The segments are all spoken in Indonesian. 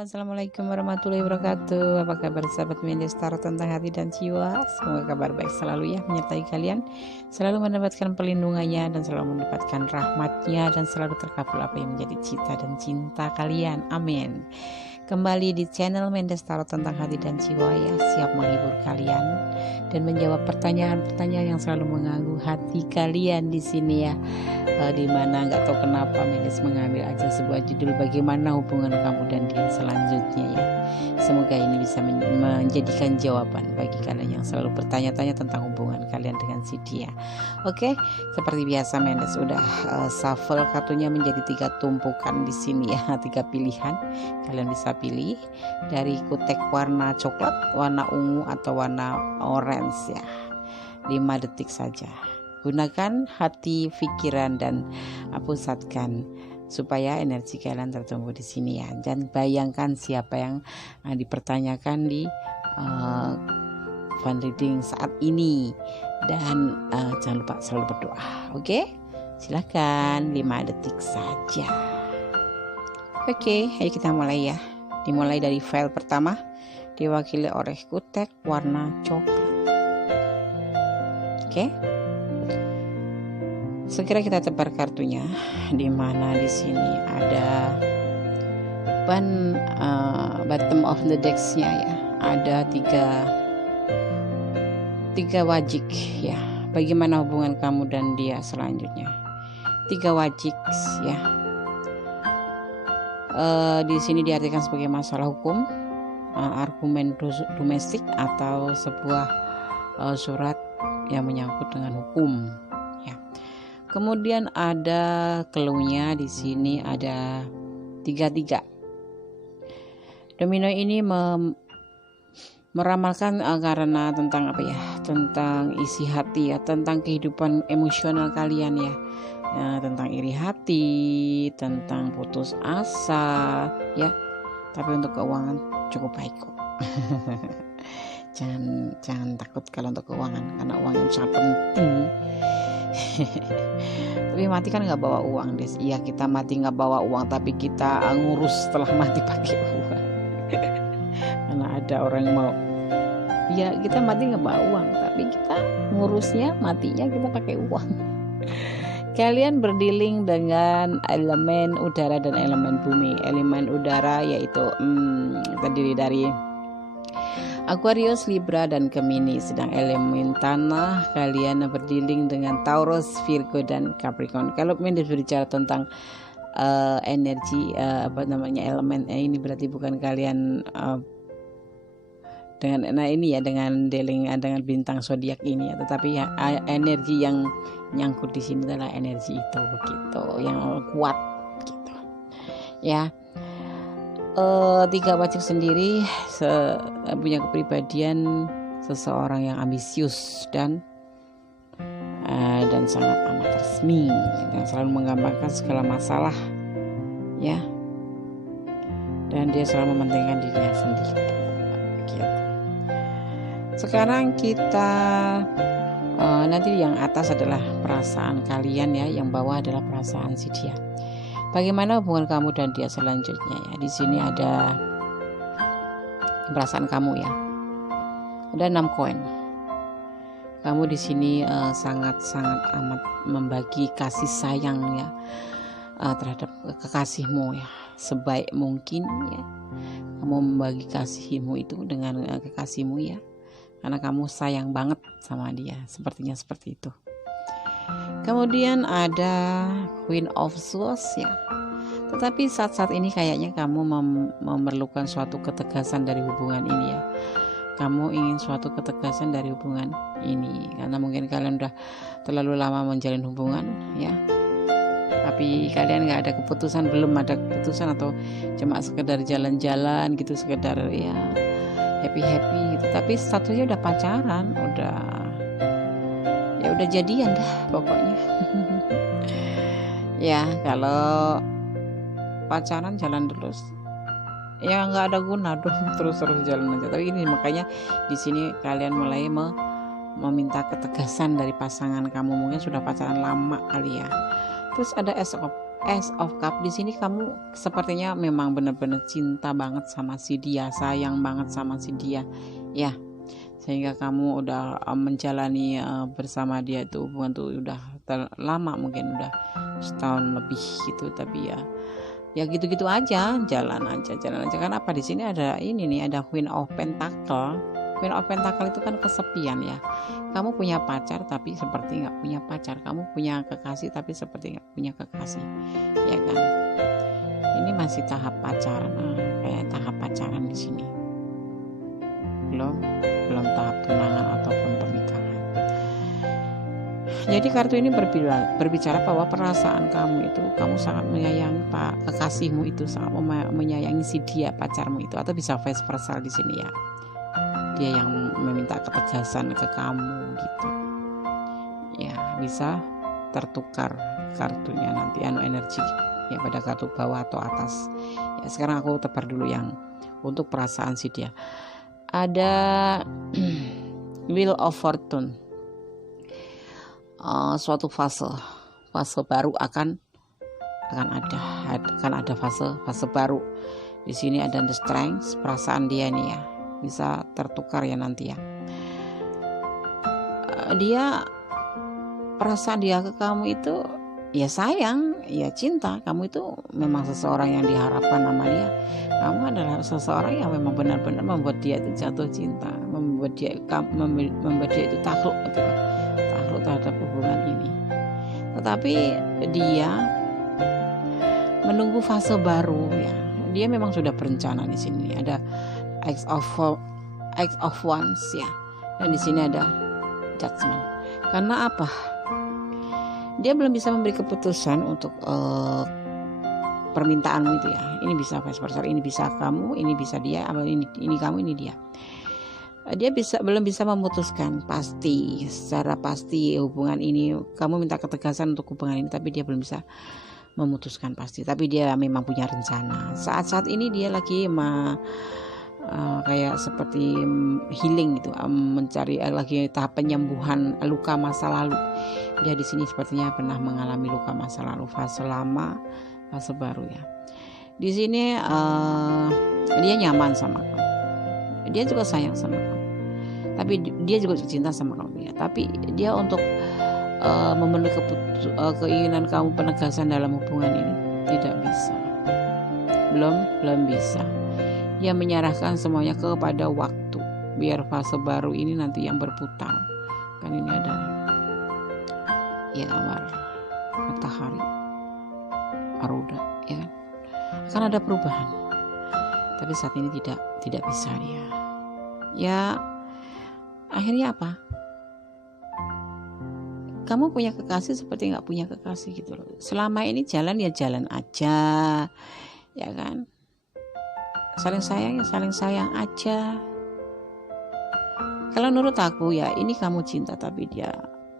Assalamualaikum warahmatullahi wabarakatuh. Apa kabar sahabat Mendestar tentang hati dan jiwa? Semoga kabar baik selalu ya menyertai kalian, selalu mendapatkan perlindungannya dan selalu mendapatkan rahmatnya dan selalu terkabul apa yang menjadi cita dan cinta kalian. Amin. Kembali di channel Mendestar tentang hati dan jiwa ya, siap menghibur kalian dan menjawab pertanyaan-pertanyaan yang selalu mengganggu hati kalian di sini ya. Dimana nggak tahu kenapa Mendes mengambil aja sebuah judul bagaimana hubungan kamu dan dia selanjutnya ya. Semoga ini bisa menjadikan jawaban bagi kalian yang selalu bertanya-tanya tentang hubungan kalian dengan si dia. Oke, seperti biasa Mendes udah shuffle kartunya menjadi 3 tumpukan di sini ya, 3 pilihan. Kalian bisa pilih dari kutek warna coklat, warna ungu atau warna orange ya. 5 detik saja. Gunakan hati, pikiran dan pusatkan supaya energi kalian tertumbuh di sini ya. Dan bayangkan siapa yang dipertanyakan di fun reading saat ini. Dan jangan lupa selalu berdoa. Oke? Silakan 5 detik saja. Oke, ayo kita mulai ya. Dimulai dari file pertama, diwakili oleh kutek warna coklat. Oke? Segera kita tebar kartunya, di mana di sini ada bottom of the decks-nya ya. Ada tiga wajik ya. Bagaimana hubungan kamu dan dia selanjutnya? 3 wajik ya. Di sini diartikan sebagai masalah hukum, argumen domestik atau sebuah surat yang menyangkut dengan hukum ya. Kemudian ada clue-nya di sini ada 33. Domino ini meramalkan karena tentang apa ya? Tentang isi hati ya, tentang kehidupan emosional kalian ya. Tentang iri hati, tentang putus asa ya. Tapi untuk keuangan cukup baik kok. jangan takut kalau untuk keuangan, karena uang itu sangat penting. Tapi mati kan nggak bawa uang des. Iya, kita mati nggak bawa uang, tapi kita ngurus setelah mati pakai uang. Karena ada orang yang mau, ya kita mati nggak bawa uang, tapi kita ngurusnya matinya kita pakai uang. Kalian berdealing dengan elemen udara dan elemen bumi. Elemen udara yaitu terdiri dari Aquarius, Libra, dan Gemini. Sedang elemen tanah kalian berdealing dengan Taurus, Virgo, dan Capricorn. Kalau Mendes berbicara tentang energi elemen ini berarti bukan kalian dengan ini ya, dengan dealing dengan bintang zodiak ini ya, tetapi ya, energi yang nyangkut di sini adalah energi itu begitu yang kuat gitu ya. 3 wajik sendiri punya kepribadian seseorang yang ambisius dan sangat amat resmi dan selalu menggambarkan segala masalah ya, dan dia selalu mementingkan dirinya sendiri gitu. Sekarang kita nanti yang atas adalah perasaan kalian ya, yang bawah adalah perasaan si dia. Bagaimana hubungan kamu dan dia selanjutnya ya? Di sini ada perasaan kamu ya. Ada 6 koin. Kamu di sini sangat-sangat amat membagi kasih sayang ya terhadap kekasihmu ya, sebaik mungkin ya. Kamu membagi kasihmu itu dengan kekasihmu ya, karena kamu sayang banget sama dia. Sepertinya seperti itu. Kemudian ada Queen of Swords ya. Tetapi saat-saat ini kayaknya kamu memerlukan suatu ketegasan dari hubungan ini ya. Kamu ingin suatu ketegasan dari hubungan ini, karena mungkin kalian udah terlalu lama menjalin hubungan ya. Tapi kalian nggak ada keputusan, belum ada keputusan, atau cuma sekedar jalan-jalan gitu, sekedar ya happy gitu. Tapi statusnya udah pacaran, udah jadian dah pokoknya. Ya kalau pacaran jalan terus ya nggak ada guna dong, terus jalan aja. Tapi ini makanya di sini kalian mulai meminta ketegasan dari pasangan kamu. Mungkin sudah pacaran lama kali ya. Terus ada Ace of Ace of Cup. Di sini kamu sepertinya memang benar-benar cinta banget sama si dia, sayang banget sama si dia, ya. Sehingga kamu udah menjalani bersama dia itu hubungan tuh udah lama, mungkin udah setahun lebih gitu. Tapi ya gitu-gitu aja, jalan aja. Karena apa, di sini ada ini nih, ada Queen of Pentacle. Queen of Pentacle itu kan kesepian ya. Kamu punya pacar tapi seperti nggak punya pacar. Kamu punya kekasih tapi seperti nggak punya kekasih, ya kan? Ini masih tahap pacaran, kayak tahap pacaran di sini. Belum tahap tunangan ataupun pernikahan. Jadi kartu ini berbicara bahwa perasaan kamu itu, kamu sangat menyayangi kekasihmu itu, sangat menyayangi si dia, pacarmu itu, atau bisa vice versa di sini ya. Dia yang meminta ketegasan ke kamu gitu. Ya, bisa tertukar kartunya nanti energi ya pada kartu bawah atau atas. Ya, sekarang aku tebar dulu yang untuk perasaan si dia. Ada Wheel of Fortune. Suatu fase baru akan ada fase baru. Di sini ada the strength, perasaan dia nih ya. Bisa tertukar ya nanti ya. Perasaan dia ke kamu itu ya sayang, ya cinta. Kamu itu memang seseorang yang diharapkan sama dia. Kamu adalah seseorang yang memang benar-benar membuat dia itu jatuh cinta, membuat dia itu takluk gitu, takluk terhadap hubungan ini. Tetapi dia menunggu fase baru ya. Dia memang sudah berencana. Di sini ada X of Wands ya, dan di sini ada Judgment. Karena apa? Dia belum bisa memberi keputusan untuk permintaanmu itu ya. Ini bisa vice versa, ini bisa kamu, ini bisa dia, ini kamu, ini dia. Dia belum bisa memutuskan secara pasti hubungan ini. Kamu minta ketegasan untuk hubungan ini, tapi dia belum bisa memutuskan pasti. Tapi dia memang punya rencana. Saat ini dia lagi kayak seperti healing gitu, mencari lagi tahap penyembuhan luka masa lalu. Dia di sini sepertinya pernah mengalami luka masa lalu, fase lama, fase baru ya. Di sini dia nyaman sama kamu, dia juga sayang sama kamu, tapi dia juga cinta sama kamu ya. Tapi dia untuk memenuhi keinginan kamu, penegasan dalam hubungan ini tidak bisa, belum bisa. Dia menyerahkan semuanya kepada waktu, biar fase baru ini nanti yang berputar. Kan ini ada ya matahari, aruda ya kan, akan ada perubahan. Tapi saat ini tidak bisa dia. Ya akhirnya apa? Kamu punya kekasih seperti nggak punya kekasih gitu loh. Selama ini jalan aja, ya kan? Saling sayang aja. Kalau menurut aku ya, ini kamu cinta tapi dia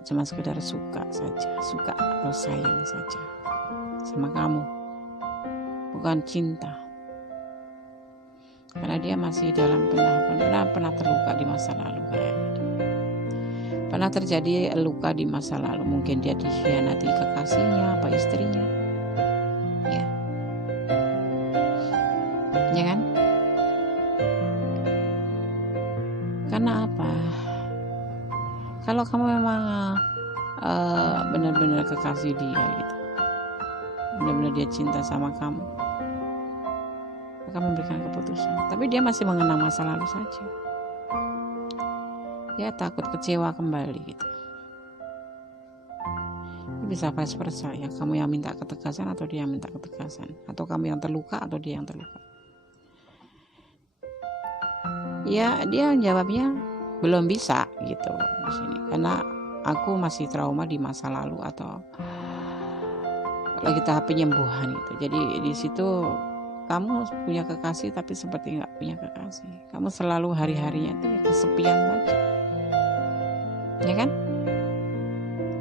cuma sekedar suka atau sayang saja sama kamu, bukan cinta. Karena dia masih dalam pernah terluka di masa lalu kayaknya. Pernah terjadi luka di masa lalu, mungkin dia dikhianati kekasihnya apa istrinya. Ya kan? Karena apa? Kalau kamu memang benar-benar kekasih dia gitu, benar-benar dia cinta sama kamu, akan memberikan keputusan. Tapi dia masih mengenang masa lalu saja. Dia takut kecewa kembali gitu. Bisa vice versa ya, kamu yang minta ketegasan atau dia yang minta ketegasan, atau kamu yang terluka atau dia yang terluka. Ya dia jawabnya belum bisa gitu di sini, karena aku masih trauma di masa lalu atau lagi tahap penyembuhan gitu. Jadi di situ kamu punya kekasih tapi seperti nggak punya kekasih. Kamu selalu hari-harinya itu ya kesepian saja, ya kan?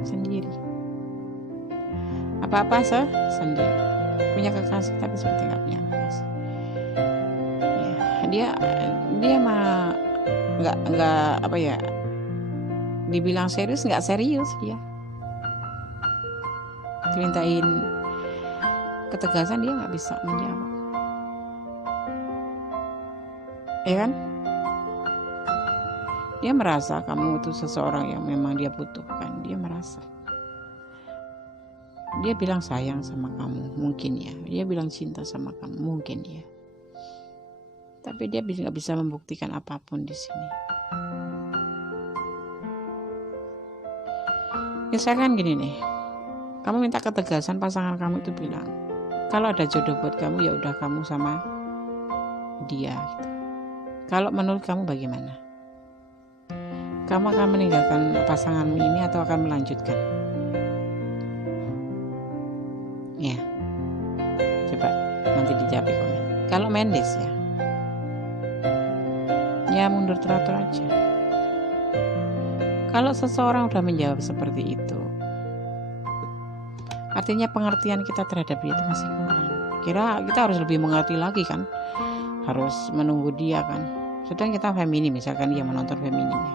Sendiri, apa-apa sendiri. Punya kekasih tapi seperti nggak punya kekasih. Ya, dia mah nggak apa ya, dibilang serius nggak serius. Dia dimintain ketegasan dia nggak bisa menjawab, ya kan? Dia merasa kamu itu seseorang yang memang dia butuhkan. Dia merasa, dia bilang sayang sama kamu, mungkin ya. Dia bilang cinta sama kamu, mungkin ya. Tapi dia nggak bisa membuktikan apapun di sini. Misalkan gini nih, kamu minta ketegasan, pasangan kamu itu bilang, kalau ada jodoh buat kamu ya udah kamu sama dia gitu. Kalau menurut kamu bagaimana? Kamu akan meninggalkan pasanganmu ini atau akan melanjutkan? Ya, coba nanti dijawab di komen. Kalau Mendes ya mundur teratur aja. Kalau seseorang udah menjawab seperti itu, artinya pengertian kita terhadap dia itu masih kurang. Kita harus lebih mengerti lagi kan, harus menunggu dia kan. Sedang kita feminim, misalkan dia menonton feminimnya,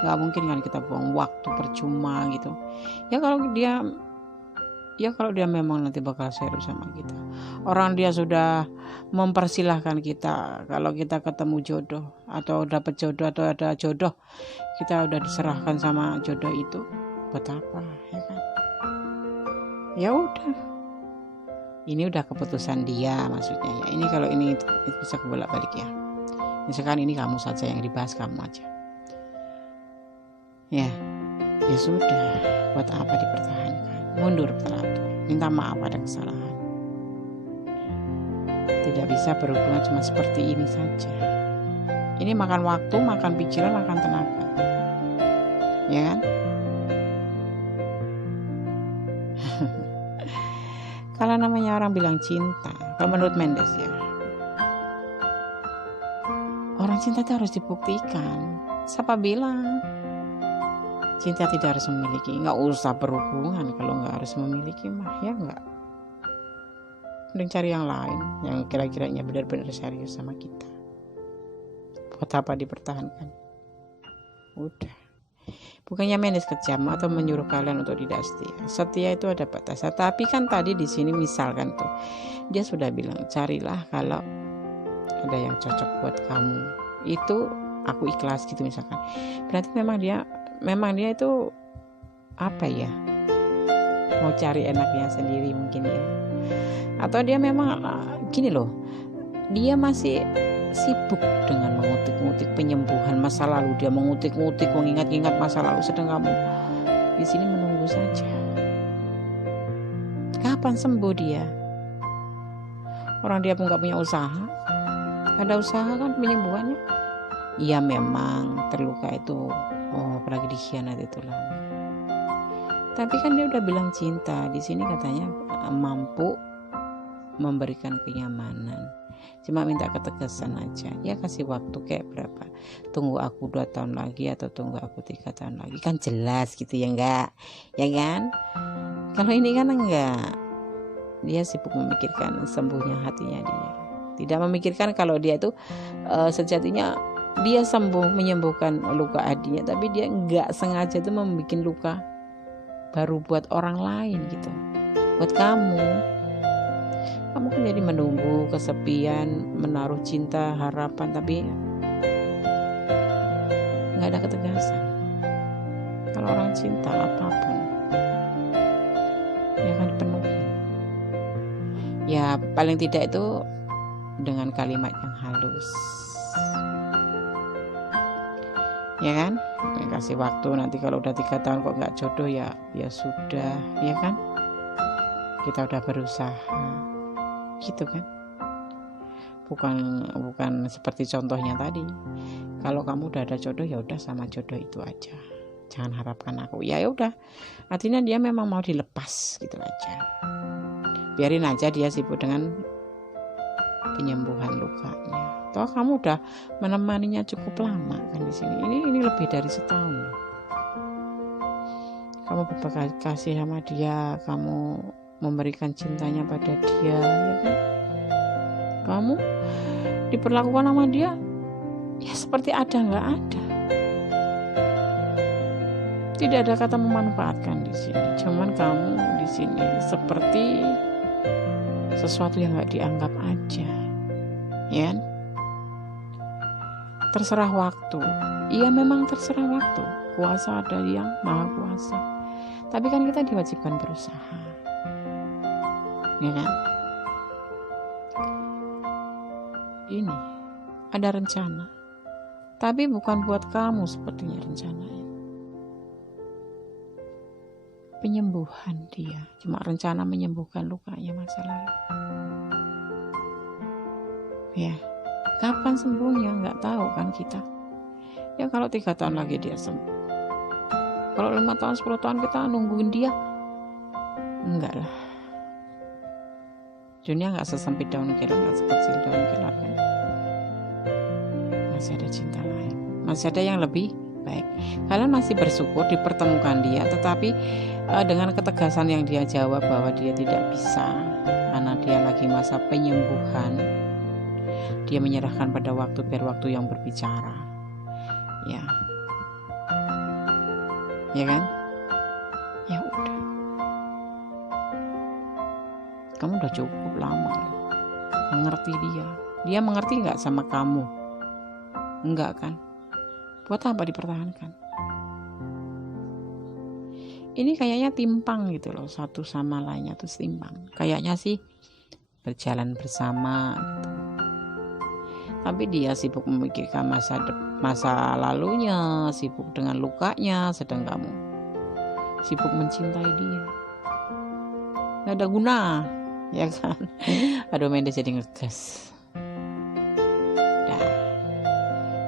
nggak mungkin kan kita buang waktu percuma gitu. Ya kalau dia memang nanti bakal serius sama kita, orang dia sudah mempersilahkan kita, kalau kita ketemu jodoh atau dapat jodoh atau ada jodoh, kita udah diserahkan sama jodoh itu, buat apa ya kan? Ya udah, ini udah keputusan dia maksudnya ya. Ini kalau ini itu bisa kebolak-balik ya. Misalkan ini kamu saja yang dibahas, kamu aja. Ya sudah, buat apa dipertahankan? Mundur teratur, minta maaf ada kesalahan. Tidak bisa berhubungan cuma seperti ini saja. Ini makan waktu, makan pikiran, makan tenaga, ya kan? Kalau namanya orang bilang cinta, kalau menurut Mendes ya, orang cinta itu harus dibuktikan. Siapa bilang cinta tidak harus memiliki? Nggak usah berhubungan kalau nggak harus memiliki mah, ya nggak. Mending cari yang lain yang kira-kiranya benar-benar serius sama kita. Buat apa dipertahankan? Udah. Bukannya Mendes kejam atau menyuruh kalian untuk tidak setia. Setia itu ada batasan. Tapi kan tadi di sini misalkan tuh, dia sudah bilang carilah kalau ada yang cocok buat kamu. Itu aku ikhlas gitu misalkan. Berarti memang dia itu apa ya? Mau cari enaknya sendiri mungkin ya. Atau dia memang gini loh, dia masih sibuk dengan mengutik-ngutik penyembuhan masa lalu. Dia mengutik-ngutik, mengingat-ingat masa lalu, sedang kamu di sini menunggu saja. Kapan sembuh dia? Orang dia pun nggak punya usaha. Ada usaha kan penyembuhannya? Iya memang terluka itu, apalagi dikhianati itulah. Tapi kan dia udah bilang cinta. Di sini katanya mampu memberikan kenyamanan. Cuma minta ketegasan aja. Ya kasih waktu kayak berapa? Tunggu aku 2 tahun lagi atau tunggu aku 3 tahun lagi. Kan jelas gitu ya enggak? Ya kan? Kalau ini kan enggak. Dia sibuk memikirkan sembuhnya hatinya dia. Tidak memikirkan kalau dia itu sejatinya dia menyembuhkan luka hatinya, tapi dia enggak sengaja itu membuat luka baru buat orang lain gitu. Buat kamu kan jadi menunggu kesepian, menaruh cinta, harapan, tapi nggak ada ketegasan. Kalau orang cinta apapun ya kan dipenuhi. Ya paling tidak itu dengan kalimat yang halus, ya kan? Kasih waktu, nanti kalau udah 3 tahun kok nggak jodoh ya sudah, ya kan? Kita udah berusaha. Gitu kan, bukan seperti contohnya tadi. Kalau kamu udah ada jodoh ya udah sama jodoh itu aja, jangan harapkan aku. Ya udah, artinya dia memang mau dilepas gitu aja. Biarin aja dia sibuk dengan penyembuhan lukanya. Toh kamu udah menemaninya cukup lama kan di sini. Ini lebih dari setahun. Kamu berbakal kasih sama dia, kamu memberikan cintanya pada dia, ya kan? Kamu diperlakukan sama dia ya seperti ada nggak ada. Tidak ada kata memanfaatkan di sini. Cuman kamu di sini seperti sesuatu yang nggak dianggap aja, ya kan? Terserah waktu. Iya memang terserah waktu. Kuasa ada yang maha kuasa. Tapi kan kita diwajibkan berusaha, ya kan? Ini ada rencana, tapi bukan buat kamu sepertinya rencananya. Penyembuhan dia, cuma rencana menyembuhkan lukanya masa lalu. Ya, kapan sembuhnya nggak tahu kan kita. Ya kalau 3 tahun lagi dia sembuh. Kalau 5 tahun, 10 tahun kita nungguin dia, enggak lah. Dunia nggak sesempit daun kelor, nggak sekecil daun kelor kan. Masih ada cinta lain, masih ada yang lebih baik. Kalian masih bersyukur dipertemukan dia, tetapi dengan ketegasan yang dia jawab bahwa dia tidak bisa karena dia lagi masa penyembuhan. Dia menyerahkan pada waktu, biar waktu yang berbicara. Ya kan? Ya udah. Kamu udah cukup lama loh mengerti dia. Dia mengerti nggak sama kamu? Enggak kan? Buat apa dipertahankan? Ini kayaknya timpang gitu loh, satu sama lainnya tuh timpang. Kayaknya sih berjalan bersama gitu. Tapi dia sibuk memikirkan masa lalunya, sibuk dengan lukanya, sedang kamu sibuk mencintai dia. Nggak ada guna, ya kan? Aduh, Mendes jadi ngegas.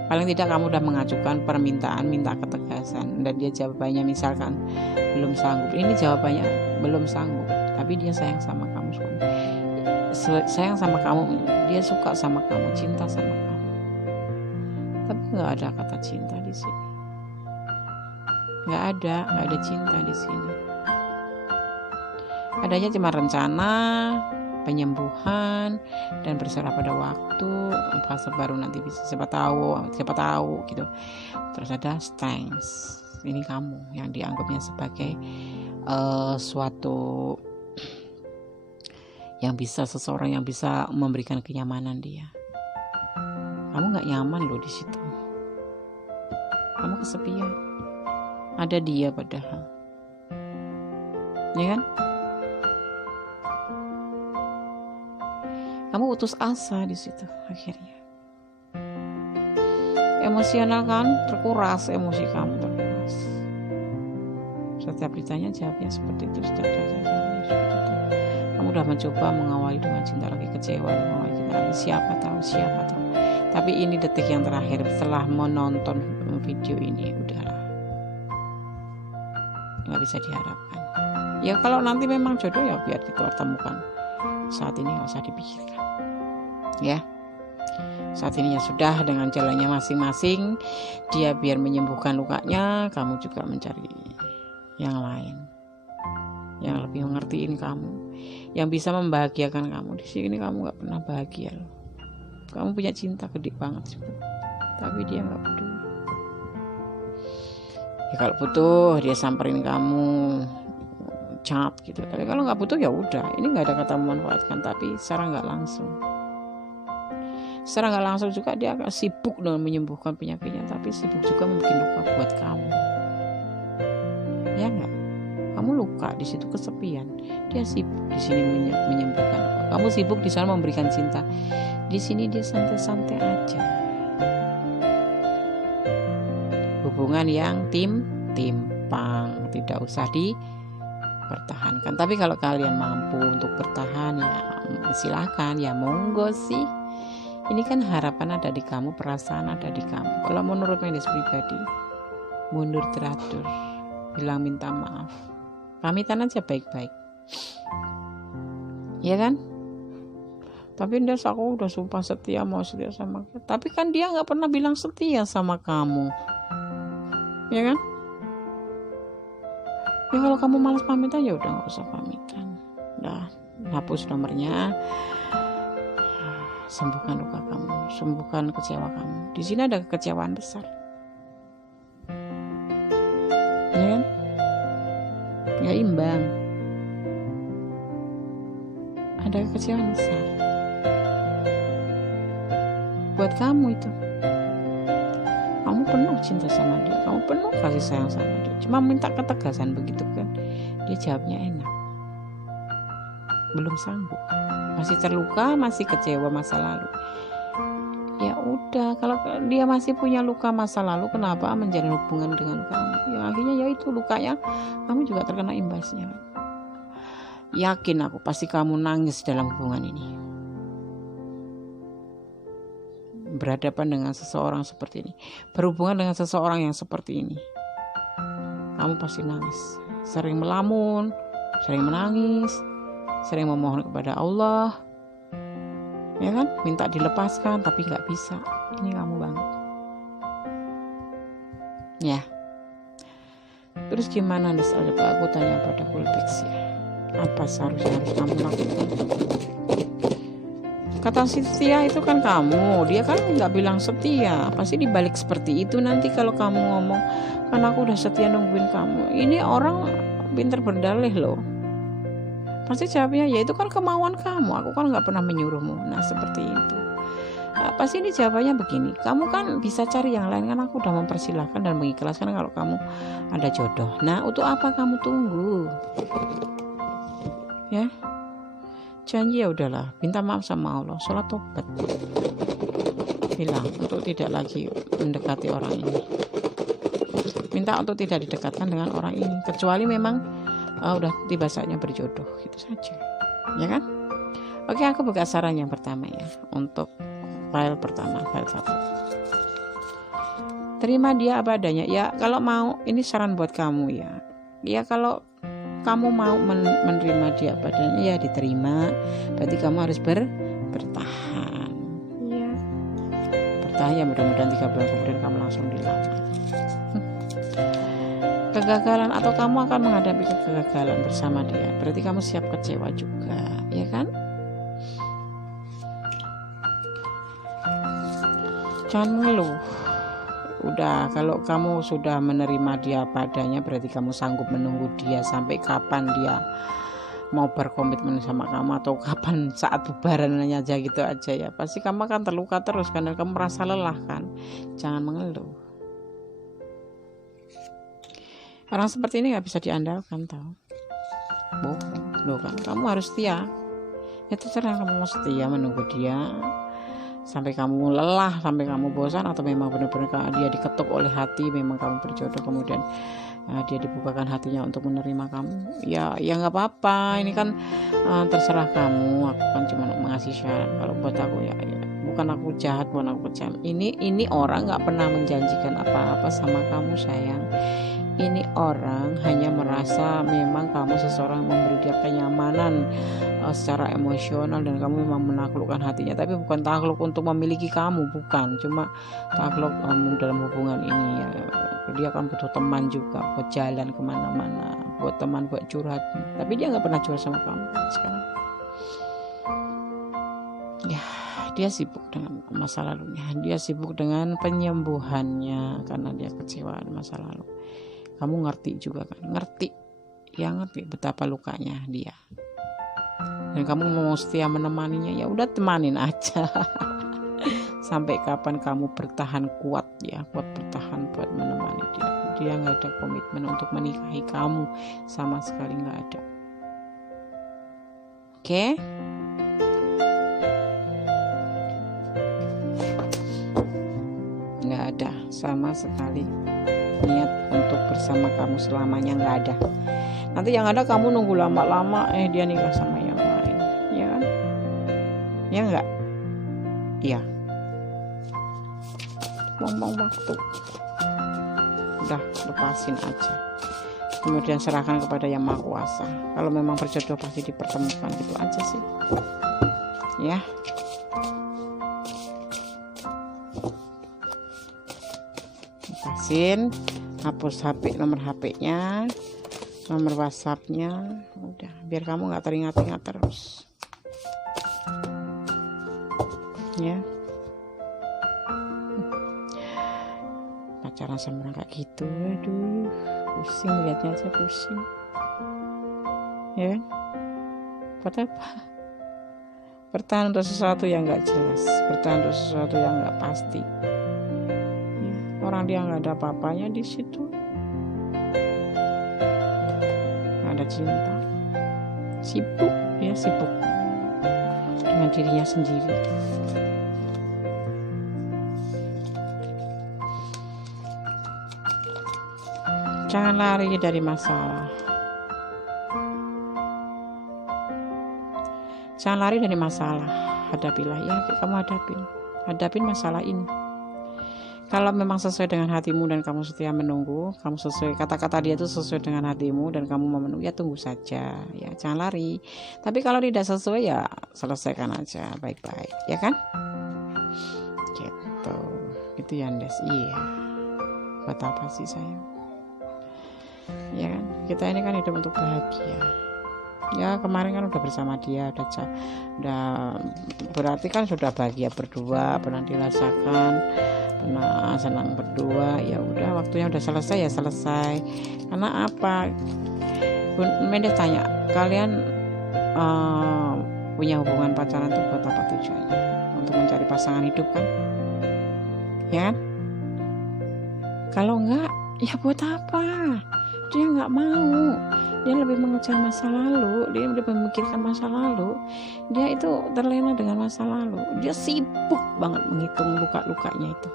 Paling tidak kamu udah mengajukan permintaan, minta ketegasan, dan dia jawabannya misalkan belum sanggup. Ini jawabannya belum sanggup, tapi dia sayang sama kamu, sayang sama kamu, dia suka sama kamu, cinta sama kamu. Tapi nggak ada kata cinta di sini. Nggak ada cinta di sini. Adanya cuma rencana, penyembuhan, dan berserah pada waktu. Fase baru nanti bisa siapa tahu gitu. Terus ada strength. Ini kamu yang dianggapnya sebagai suatu yang bisa, seseorang yang bisa memberikan kenyamanan dia. Kamu nggak nyaman loh di situ. Kamu kesepian. Ada dia padahal, ya kan? Kamu putus asa di situ akhirnya. Emosional kan terkuras, emosi kamu terkuras. Setiap ditanya jawabnya seperti itu, jawabnya seperti itu. Kamu udah mencoba mengawali dengan cinta lagi, kecewa mengawali cinta lagi, siapa tahu. Tapi ini detik yang terakhir setelah menonton video ini, udahlah, nggak bisa diharapkan. Ya kalau nanti memang jodoh ya biar kita temukan. Saat ini nggak usah dipikirkan, ya. Saat ini ya sudah, dengan jalannya masing-masing. Dia biar menyembuhkan lukanya, kamu juga mencari yang lain yang lebih mengertiin kamu, yang bisa membahagiakan kamu. Di sini kamu nggak pernah bahagia loh. Kamu punya cinta gede banget juga, tapi dia nggak peduli. Ya kalau butuh dia samperin kamu, chat gitu. Tapi kalau nggak butuh ya udah. Ini nggak ada kata memanfaatkan, tapi secara nggak langsung juga dia akan sibuk dengan menyembuhkan penyakitnya, tapi sibuk juga membuat luka buat kamu. Ya nggak? Kamu luka di situ, kesepian. Dia sibuk di sini menyembuhkan luka. Kamu sibuk di sana memberikan cinta. Di sini dia santai-santai aja. Hubungan yang timpang, tidak usah dipertahankan. Tapi kalau kalian mampu untuk bertahan, ya silakan, ya monggo sih. Ini kan harapan ada di kamu, perasaan ada di kamu. Kalau menurut Mendes pribadi, mundur teratur, bilang minta maaf, pamitan aja baik-baik, ya kan? Tapi Des, aku udah sumpah setia, mau setia sama kamu. Tapi kan dia nggak pernah bilang setia sama kamu, ya kan? Ya kalau kamu malas pamitan ya udah nggak usah pamitan. Udah hapus nomornya, sembuhkan luka kamu, sembuhkan kecewa kamu. Di sini ada kekecewaan besar, ya kan? Nggak imbang. ada kekecewaan besar buat kamu itu. Kamu penuh cinta sama dia, kamu penuh kasih sayang sama dia, cuma minta ketegasan begitu kan. Dia jawabnya enak, belum sanggup, masih terluka, masih kecewa masa lalu. Ya udah, kalau dia masih punya luka masa lalu, kenapa menjalin hubungan dengan kamu? Ya akhirnya ya itu lukanya, kamu juga terkena imbasnya. Yakin aku, pasti kamu nangis dalam hubungan ini. Berhadapan dengan seseorang seperti ini, berhubungan dengan seseorang yang seperti ini, kamu pasti nangis, sering melamun, sering menangis, sering memohon kepada Allah, ya kan, minta dilepaskan tapi nggak bisa. Ini kamu banget ya. Terus gimana Des Alba? Aku tanya pada Kultex ya, apa seharusnya harus kamu lakukan? Kata setia itu kan kamu, dia kan nggak bilang setia, pasti dibalik seperti itu nanti kalau kamu ngomong kan aku udah setia nungguin kamu. Ini orang pinter berdalih loh, pasti jawabnya ya itu kan kemauan kamu, aku kan nggak pernah menyuruhmu. Nah seperti itu. Pasti ini jawabannya begini, kamu kan bisa cari yang lain, kan aku udah mempersilahkan dan mengikhlaskan kalau kamu ada jodoh. Nah untuk apa kamu tunggu ya? Janji ya udahlah, minta maaf sama Allah, sholat tobat, bilang untuk tidak lagi mendekati orang ini, minta untuk tidak didekatkan dengan orang ini, kecuali memang udah tiba saatnya berjodoh, gitu saja ya kan. Oke, aku buka saran yang pertama ya, untuk file pertama, file 1. Terima dia apa adanya ya. Kalau mau, ini saran buat kamu ya kalau kamu mau menerima dia apa adanya ya diterima, berarti kamu harus bertahan ya. Bertahan ya, mudah-mudahan 3 bulan kemudian kamu langsung dilamar. Kegagalan atau kamu akan menghadapi kegagalan bersama dia, berarti kamu siap kecewa juga ya kan. Jangan mengeluh. Udah, kalau kamu sudah menerima dia padanya, berarti kamu sanggup menunggu dia sampai kapan dia mau berkomitmen sama kamu, atau kapan saat bubarannya aja gitu aja ya. Pasti kamu akan terluka terus karena kamu merasa lelah kan. Jangan mengeluh. Orang seperti ini gak bisa diandalkan tau. Bohong loh kan. Kamu harus setia. Ya terserah kamu mau setia menunggu dia sampai kamu lelah, sampai kamu bosan, atau memang benar-benar dia diketuk oleh hati, memang kamu berjodoh, kemudian dia dibukakan hatinya untuk menerima kamu, ya nggak apa-apa. Ini kan terserah kamu. Aku kan cuma mengasih syarat. Kalau buat aku ya bukan aku jahat, bukan aku kejam. Ini orang nggak pernah menjanjikan apa-apa sama kamu sayang. Ini orang hanya merasa memang kamu seseorang memberi dia kenyamanan secara emosional, dan kamu memang menaklukkan hatinya, tapi bukan takluk untuk memiliki kamu, bukan, cuma takluk dalam hubungan ini ya. Dia akan butuh teman juga buat jalan kemana-mana, buat teman buat curhat, tapi dia nggak pernah curhat sama kamu sekarang ya. Dia sibuk dengan masa lalunya, dia sibuk dengan penyembuhannya karena dia kecewa masa lalu. Kamu ngerti juga kan, ngerti betapa lukanya dia, dan kamu mau setia menemaninya, ya udah temanin aja sampai kapan kamu bertahan kuat bertahan buat menemani dia nggak ada komitmen untuk menikahi kamu, sama sekali nggak ada. Oke? Nggak ada sama sekali niat untuk bersama kamu selamanya, nggak ada. Nanti yang ada kamu nunggu lama-lama dia nikah sama yang lain, ya kan? Ya enggak? Iya. Buang-buang waktu. Udah, lepasin aja. Kemudian serahkan kepada Yang Maha Kuasa. Kalau memang berjodoh pasti dipertemukan, gitu aja sih. Ya. Lepasin, hapus HP, nomor HP-nya, nomor WhatsApp-nya, udah, biar kamu nggak teringat-ingat terus ya. Pacaran sama orang kayak gitu, aduh, pusing lihatnya aja, pusing ya kan. Buat apa? bertahan untuk sesuatu yang nggak jelas, bertahan untuk sesuatu yang nggak pasti. Ya, orang dia nggak ada apa-apanya di situ, nggak ada cinta, sibuk dengan dirinya sendiri. Jangan lari dari masalah. Jangan lari dari masalah. Hadapilah, ya kamu hadapin masalah ini. Kalau memang sesuai dengan hatimu dan kamu setia menunggu, kamu sesuai kata-kata dia itu sesuai dengan hatimu dan kamu mau menunggu, ya tunggu saja, ya jangan lari. Tapi kalau tidak sesuai, ya selesaikan aja baik-baik, ya kan? Gitu ya Andes. Iya. Buat apa sih sayang? Ya kan? Kita ini kan hidup untuk bahagia. Ya kemarin kan udah bersama dia, udah berarti kan sudah bahagia berdua, pernah dirasakan, pernah senang berdua. Ya udah, waktunya udah selesai ya selesai. Karena apa? Bun Mendes tanya, kalian punya hubungan pacaran tuh buat apa tujuannya? Untuk mencari pasangan hidup kan? Ya kan? Kalau enggak, ya buat apa? Dia nggak mau, dia lebih mengejar masa lalu, dia lebih memikirkan masa lalu, dia itu terlena dengan masa lalu, dia sibuk banget menghitung luka-lukanya itu.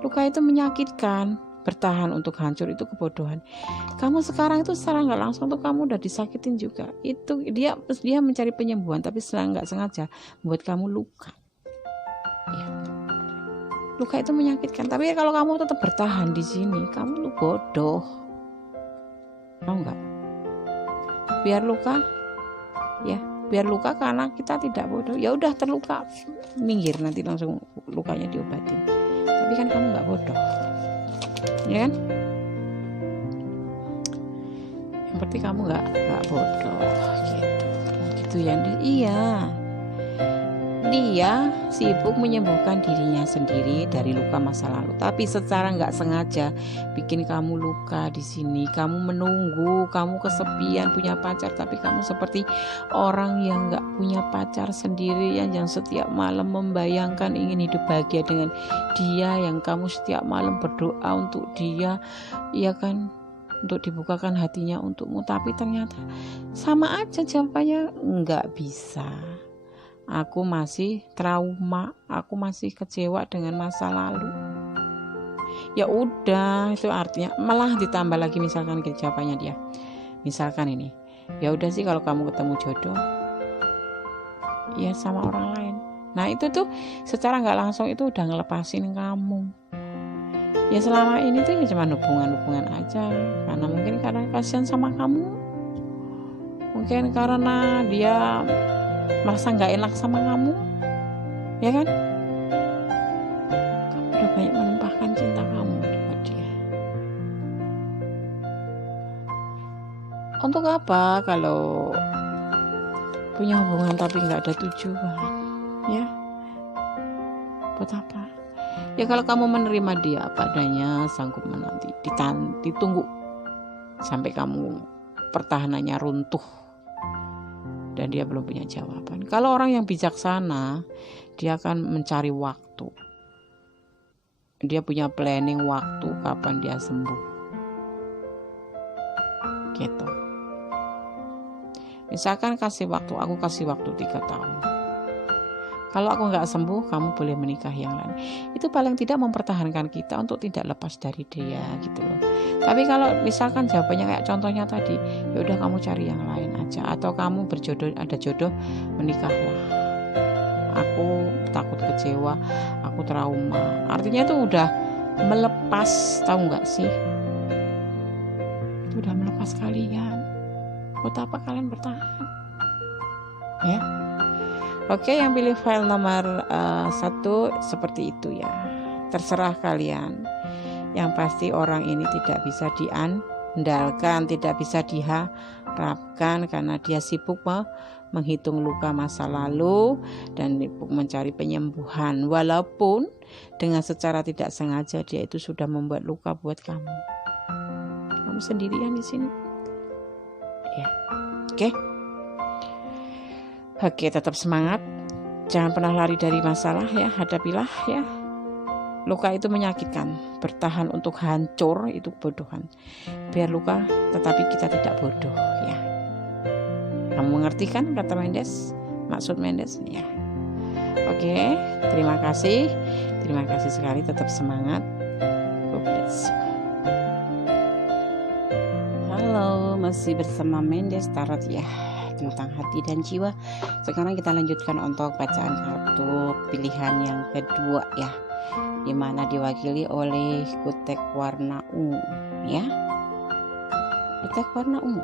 Luka itu menyakitkan, bertahan untuk hancur itu kebodohan. Kamu sekarang itu secara nggak langsung tuh kamu udah disakitin juga, itu dia mencari penyembuhan tapi secara nggak sengaja buat kamu luka. Ya. Luka itu menyakitkan, tapi kalau kamu tetap bertahan di sini, kamu lu bodoh. Tahu nggak? Biar luka karena kita tidak bodoh. Ya udah terluka, minggir nanti langsung lukanya diobatin. Tapi kan kamu nggak bodoh, ya kan? Yang penting kamu nggak bodoh, gitu ya. Iya. Dia sibuk menyembuhkan dirinya sendiri dari luka masa lalu, tapi secara nggak sengaja bikin kamu luka di sini. Kamu menunggu, kamu kesepian punya pacar, tapi kamu seperti orang yang nggak punya pacar sendiri, yang setiap malam membayangkan ingin hidup bahagia dengan dia, yang kamu setiap malam berdoa untuk dia, ya kan, untuk dibukakan hatinya untukmu. Tapi ternyata sama aja jawabannya, nggak bisa. Aku masih trauma, aku masih kecewa dengan masa lalu. Ya udah, itu artinya malah ditambah lagi misalkan jawabannya dia. Misalkan ini, ya udah sih kalau kamu ketemu jodoh, ya sama orang lain. Nah itu tuh secara nggak langsung itu udah ngelepasin kamu. Ya selama ini tuh ya cuma hubungan-hubungan aja, karena mungkin karena kasihan sama kamu, mungkin karena dia merasa nggak enak sama kamu, ya kan? Kamu udah banyak menumpahkan cinta kamu buat dia. Untuk apa kalau punya hubungan tapi nggak ada tujuan, ya? Buat apa? Ya kalau kamu menerima dia apa adanya, sanggup menanti, ditunggu sampai kamu pertahanannya runtuh dan dia belum punya jawaban. Kalau orang yang bijaksana, dia akan mencari waktu. Dia punya planning waktu kapan dia sembuh. Gitu. Misalkan aku kasih waktu 3 tahun. Kalau aku nggak sembuh, kamu boleh menikah yang lain. Itu paling tidak mempertahankan kita untuk tidak lepas dari dia, gitu loh. Tapi kalau misalkan jawabannya kayak contohnya tadi, ya udah kamu cari yang lain aja, atau kamu berjodoh, ada jodoh, menikahlah. Aku takut kecewa, aku trauma. Artinya itu udah melepas, tahu nggak sih? Itu udah melepas kalian. Buat apa kalian bertahan? Ya. Oke, yang pilih file nomor 1 seperti itu ya. Terserah kalian. Yang pasti orang ini tidak bisa diandalkan, tidak bisa diharapkan karena dia sibuk menghitung luka masa lalu dan sibuk mencari penyembuhan. Walaupun dengan secara tidak sengaja dia itu sudah membuat luka buat kamu. Kamu sendirian di sini. Ya. Oke. Oke, tetap semangat, jangan pernah lari dari masalah ya, hadapilah ya. Luka itu menyakitkan, bertahan untuk hancur itu kebodohan. Biar luka, tetapi kita tidak bodoh ya. Kamu mengerti kan kata Mendes? Maksud Mendes ya. Oke, terima kasih sekali, tetap semangat. God bless. Halo, masih bersama Mendes Tarot ya, tentang hati dan jiwa. Sekarang kita lanjutkan untuk bacaan kartu pilihan yang kedua ya, dimana diwakili oleh kutek warna ungu ya. Kutek warna ungu.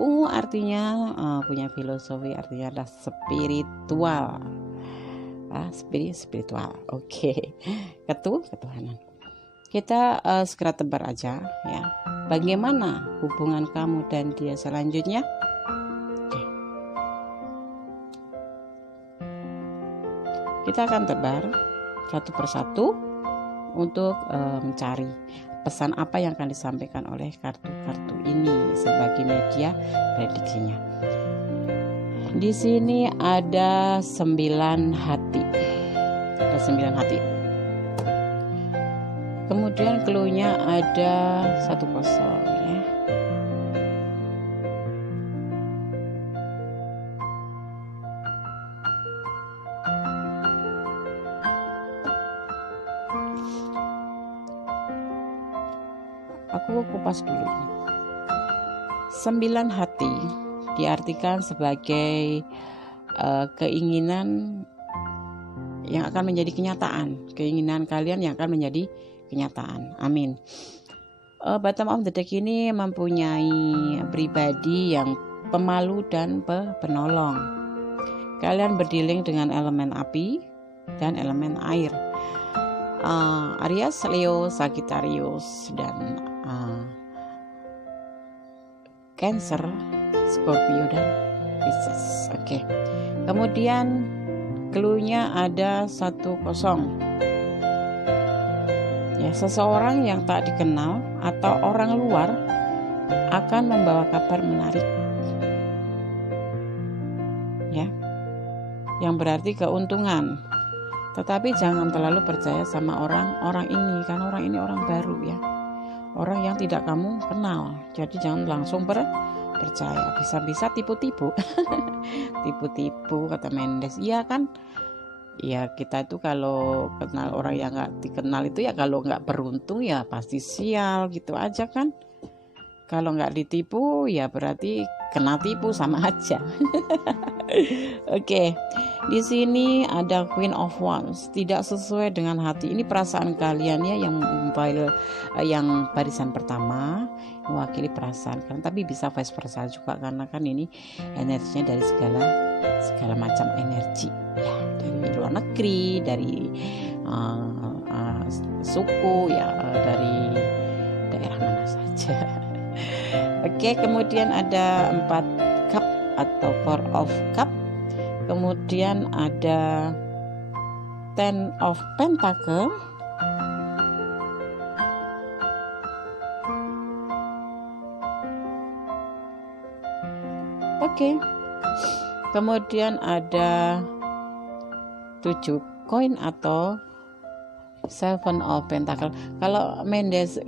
Ungu artinya punya filosofi, artinya adalah spiritual. Spiritual. Oke. Ketuhanan. Kita segera tebar aja ya. Bagaimana hubungan kamu dan dia selanjutnya? Oke. Kita akan tebar satu persatu untuk mencari pesan apa yang akan disampaikan oleh kartu-kartu ini sebagai media prediksinya. Di sini ada 9 hati. Ada 9 hati. Kemudian clue-nya ada 1 kosong ya. Aku kupas dulu. 9 hati diartikan sebagai keinginan yang akan menjadi kenyataan, keinginan kalian yang akan menjadi kenyataan. Amin. Bottom of the deck ini mempunyai pribadi yang pemalu dan penolong. Kalian berdealing dengan elemen api dan elemen air. Aries, Leo, Sagittarius, dan Cancer, Scorpio, dan Pisces. Oke. Kemudian clue-nya ada 1 kosong. Ya, seseorang yang tak dikenal atau orang luar akan membawa kabar menarik. Ya. Yang berarti keuntungan. Tetapi jangan terlalu percaya sama orang ini, karena orang ini orang baru ya. Orang yang tidak kamu kenal. Jadi jangan langsung percaya. Bisa-bisa tipu-tipu. Tipu-tipu kata Mendes. Iya kan? Ya kita itu kalau kenal orang yang gak dikenal itu ya, kalau gak beruntung ya pasti sial gitu aja kan. Kalau gak ditipu ya berarti kena tipu, sama aja. Oke. Di sini ada Queen of Wands, tidak sesuai dengan hati. Ini perasaan kalian ya, yang barisan pertama mewakili perasaan kalian, tapi bisa vice versa juga, karena kan ini energinya dari segala macam energi ya, dari luar negeri, dari suku ya, dari daerah mana saja. Oke, kemudian ada 4 cup atau 4 of cup. Kemudian ada 10 of pentacle. Oke. Kemudian ada 7 koin atau 7 of pentacle. Kalau Mendes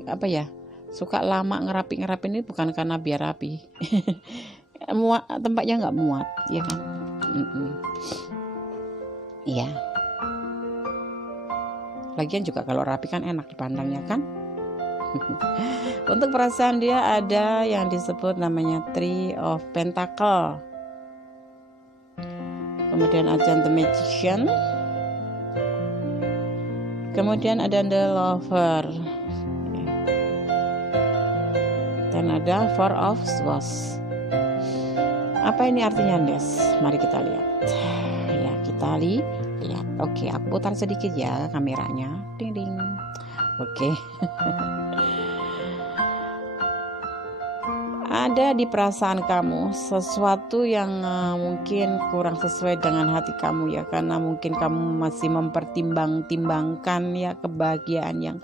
suka lama ngerapin ini bukan karena biar rapi. Tempatnya nggak muat, ya kan? Iya. Lagian juga kalau rapi kan enak dipandangnya kan. Untuk perasaan dia ada yang disebut namanya 3 of pentacle. Kemudian ada the magician. Kemudian ada the lover. Dan ada 4 of swords. Apa ini artinya, Des? Mari kita lihat. Ya, kita lihat. Oke, aku putar sedikit ya kameranya. Ding ding. Oke. Ada di perasaan kamu sesuatu yang mungkin kurang sesuai dengan hati kamu ya, karena mungkin kamu masih mempertimbangkan ya kebahagiaan yang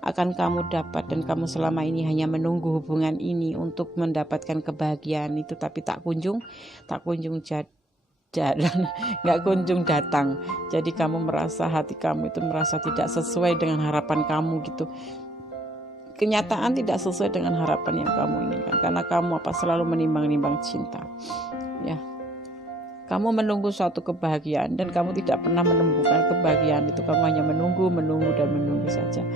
akan kamu dapat, dan kamu selama ini hanya menunggu hubungan ini untuk mendapatkan kebahagiaan itu, tapi tak kunjung jalan, nggak kunjung datang. Jadi kamu merasa, hati kamu itu merasa tidak sesuai dengan harapan kamu gitu. Kenyataan tidak sesuai dengan harapan yang kamu inginkan, karena kamu selalu menimbang-nimbang cinta, ya. Kamu menunggu suatu kebahagiaan dan kamu tidak pernah menemukan kebahagiaan itu. Kamu hanya menunggu saja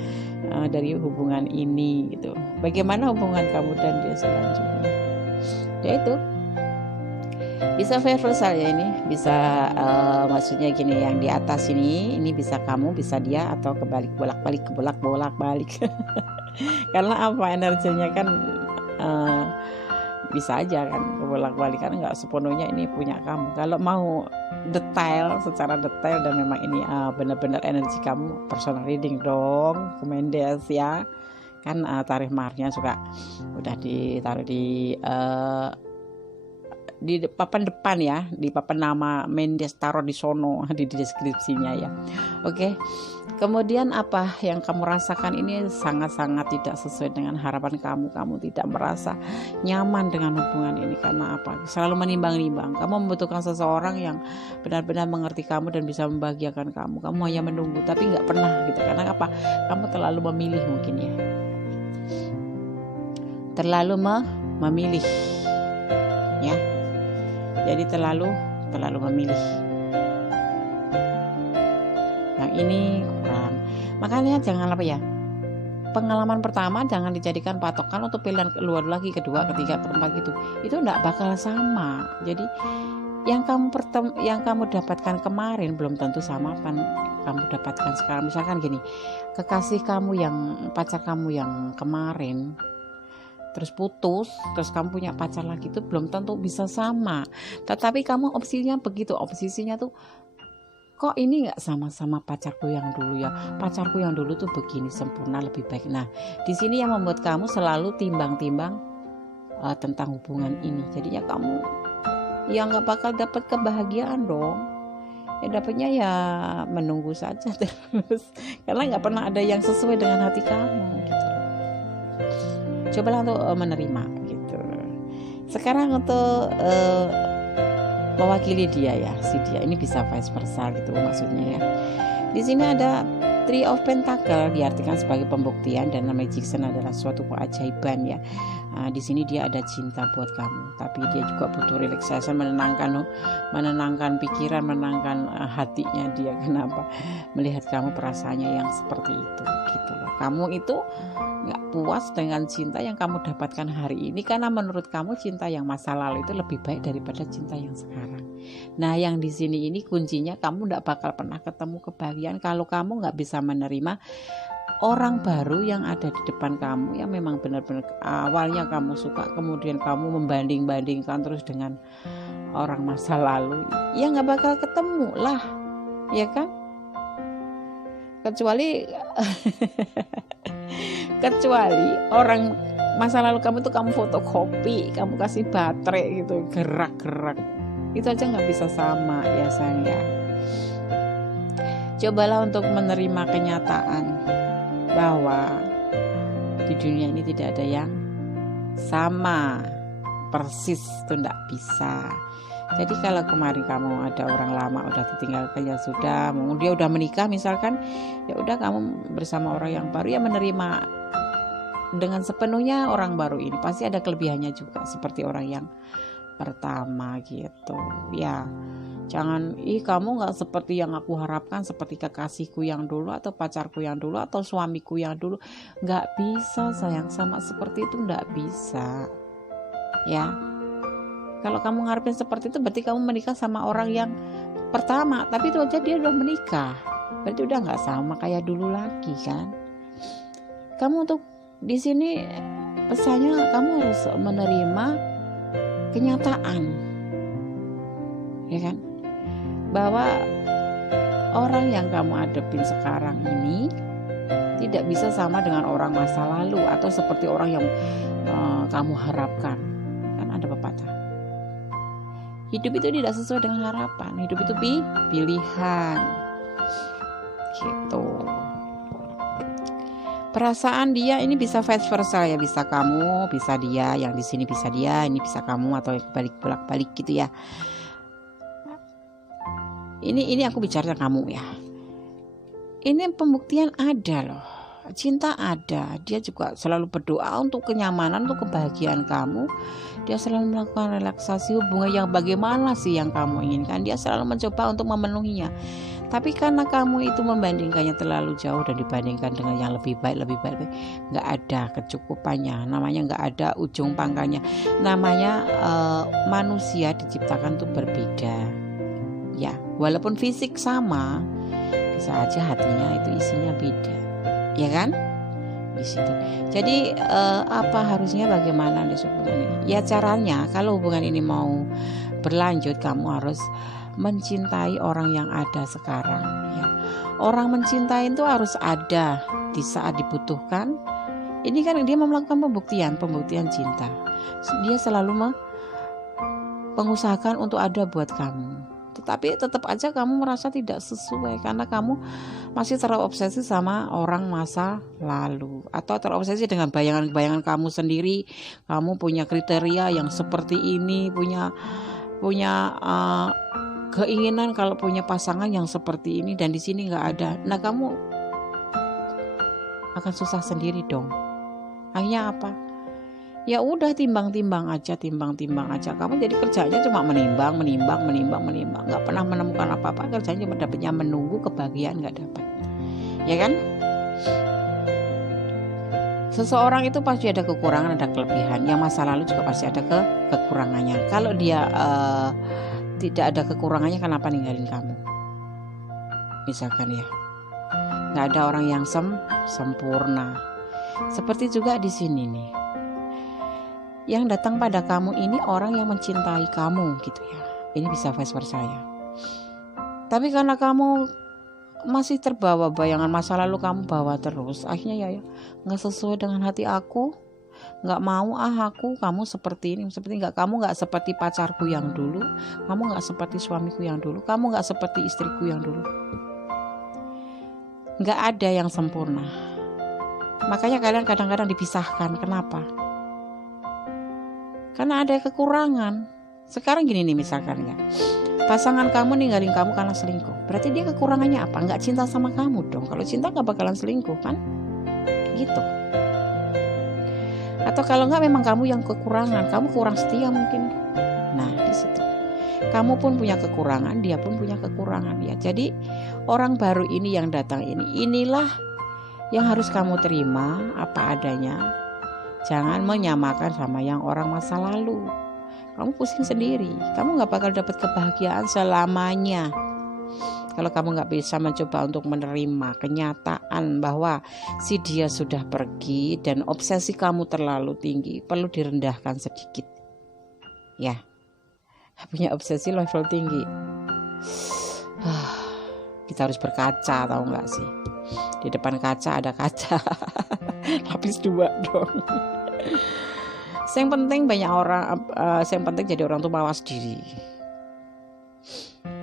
dari hubungan ini gitu. Bagaimana hubungan kamu dan dia selanjutnya? Ya itu bisa universal ya, ini bisa maksudnya gini, yang di atas ini bisa kamu, bisa dia, atau kebalik, bolak-balik karena apa, energinya kan bisa aja kan kebolak-balik, kan nggak sepenuhnya ini punya kamu. Kalau mau secara detail dan memang ini benar-benar energi kamu, personal reading dong, Mendes ya kan. Tarikh maharnya juga udah ditaruh di papan depan ya, di papan nama Mendes, taruh di sono di deskripsinya ya. Oke. Kemudian apa yang kamu rasakan ini sangat-sangat tidak sesuai dengan harapan kamu. Kamu tidak merasa nyaman dengan hubungan ini karena apa? Selalu menimbang-nimbang. Kamu membutuhkan seseorang yang benar-benar mengerti kamu dan bisa membahagiakan kamu. Kamu hanya menunggu tapi nggak pernah gitu. Karena apa? Kamu terlalu memilih mungkin ya. Terlalu memilih ya. Jadi terlalu memilih. Yang ini kurang. Makanya jangan pengalaman pertama jangan dijadikan patokan untuk pilihan keluar lagi, kedua, ketiga, keempat gitu. Itu enggak bakal sama. Jadi yang kamu dapatkan kemarin belum tentu sama apa kamu dapatkan sekarang. Misalkan gini, kekasih kamu pacar kamu yang kemarin terus putus, terus kamu punya pacar lagi, itu belum tentu bisa sama. Tetapi kamu obsesinya tuh, kok ini nggak sama pacarku yang dulu ya, pacarku yang dulu tuh begini sempurna, lebih baik. Nah, di sini yang membuat kamu selalu timbang-timbang tentang hubungan ini. Jadinya kamu yang nggak bakal dapat kebahagiaan dong. Ya dapatnya ya menunggu saja terus, karena nggak pernah ada yang sesuai dengan hati kamu gitu. Cobalah untuk menerima gitu. Sekarang untuk mewakili dia ya, si dia ini bisa vice versa gitu maksudnya ya. Di sini ada Three of Pentacle, diartikan sebagai pembuktian, dan magician adalah suatu keajaiban ya. Di sini dia ada cinta buat kamu, tapi dia juga butuh relaxation, menenangkan pikiran, menenangkan hatinya dia. Kenapa? Melihat kamu perasaannya yang seperti itu gitu loh. Kamu itu nggak puas dengan cinta yang kamu dapatkan hari ini, karena menurut kamu cinta yang masa lalu itu lebih baik daripada cinta yang sekarang. Nah, yang di sini ini kuncinya, kamu nggak bakal pernah ketemu kebahagiaan kalau kamu nggak bisa menerima orang baru yang ada di depan kamu, yang memang benar-benar awalnya kamu suka, kemudian kamu membanding-bandingkan terus dengan orang masa lalu, ya nggak bakal ketemu lah, ya kan? Kecuali orang masa lalu kamu tuh kamu fotokopi, kamu kasih baterai gitu, gerak-gerak, itu aja nggak bisa sama ya sayang ya. Cobalah untuk menerima kenyataan bahwa di dunia ini tidak ada yang sama persis, itu enggak bisa. Jadi kalau kemarin kamu ada orang lama udah ditinggalkan, ya sudah, dia udah menikah misalkan, ya udah kamu bersama orang yang baru, ya menerima dengan sepenuhnya orang baru ini. Pasti ada kelebihannya juga seperti orang yang pertama gitu ya. Jangan kamu nggak seperti yang aku harapkan, seperti kekasihku yang dulu, atau pacarku yang dulu, atau suamiku yang dulu. Nggak bisa sayang, sama seperti itu nggak bisa ya. Kalau kamu ngarepin seperti itu, berarti kamu menikah sama orang yang pertama, tapi itu aja dia udah menikah, berarti udah nggak sama kayak dulu lagi kan. Kamu untuk di sini pesannya, kamu harus menerima kenyataan ya kan, bahwa orang yang kamu hadapin sekarang ini tidak bisa sama dengan orang masa lalu, atau seperti orang yang kamu harapkan. Kan ada pepatah, hidup itu tidak sesuai dengan harapan, hidup itu pilihan gitu. Perasaan dia ini bisa vice versa ya, bisa kamu, bisa dia, yang di sini bisa dia, ini bisa kamu, atau bolak-balik gitu ya. Ini aku bicara kamu ya. Ini pembuktian ada loh. Cinta ada, dia juga selalu berdoa untuk kenyamanan, untuk kebahagiaan kamu. Dia selalu melakukan relaksasi hubungan yang bagaimana sih yang kamu inginkan. Dia selalu mencoba untuk memenuhinya. Tapi karena kamu itu membandingkannya terlalu jauh dan dibandingkan dengan yang lebih baik, nggak ada kecukupannya. Namanya nggak ada ujung pangkalnya. Namanya manusia diciptakan untuk berbeda. Ya, walaupun fisik sama, bisa aja hatinya itu isinya beda. Ya kan? Di situ. Jadi apa harusnya bagaimana di hubungan ini? Ya caranya kalau hubungan ini mau berlanjut, kamu harus mencintai orang yang ada sekarang ya. Orang mencintai itu harus ada di saat dibutuhkan. Ini kan dia melakukan pembuktian cinta. Dia selalu mengusahakan untuk ada buat kamu. Tetapi tetap aja kamu merasa tidak sesuai karena kamu masih terobsesi sama orang masa lalu, atau terobsesi dengan bayangan-bayangan kamu sendiri. Kamu punya kriteria yang seperti ini, punya keinginan kalau punya pasangan yang seperti ini, dan di sini nggak ada. Nah, kamu akan susah sendiri dong. Akhirnya apa? Ya udah timbang-timbang aja. Kamu jadi kerjanya cuma menimbang, nggak pernah menemukan apa-apa. Kerjanya cuma dapatnya menunggu, kebahagiaan nggak dapat. Ya kan? Seseorang itu pasti ada kekurangan, ada kelebihan. Yang masa lalu juga pasti ada kekurangannya. Kalau dia tidak ada kekurangannya, kenapa ninggalin kamu? Misalkan ya, nggak ada orang yang sempurna. Seperti juga di sini nih. Yang datang pada kamu ini orang yang mencintai kamu gitu ya. Ini bisa vice versa ya. Tapi karena kamu masih terbawa bayangan masa lalu, kamu bawa terus, akhirnya ya nggak sesuai dengan hati aku, nggak mau kamu seperti ini, kamu nggak seperti pacarku yang dulu, kamu nggak seperti suamiku yang dulu, kamu nggak seperti istriku yang dulu. Nggak ada yang sempurna. Makanya kalian kadang-kadang dipisahkan. Kenapa? Karena ada kekurangan. Sekarang gini nih, misalkan ya, pasangan kamu ninggalin kamu karena selingkuh. Berarti dia kekurangannya apa? Nggak cinta sama kamu dong. Kalau cinta nggak bakalan selingkuh kan? Gitu. Atau kalau nggak memang kamu yang kekurangan, kamu kurang setia mungkin. Nah di situ. Kamu pun punya kekurangan, dia pun punya kekurangan ya. Jadi orang baru ini yang datang inilah yang harus kamu terima apa adanya. Jangan menyamakan sama yang orang masa lalu. Kamu pusing sendiri. Kamu gak bakal dapat kebahagiaan selamanya. Kalau kamu gak bisa mencoba untuk menerima kenyataan bahwa si dia sudah pergi dan obsesi kamu terlalu tinggi, perlu direndahkan sedikit. Ya, punya obsesi level tinggi. Kita harus berkaca, tahu gak sih? Di depan kaca ada kaca. Lapis 2 dong. Yang penting banyak orang, yang penting jadi orang tuh mawas diri.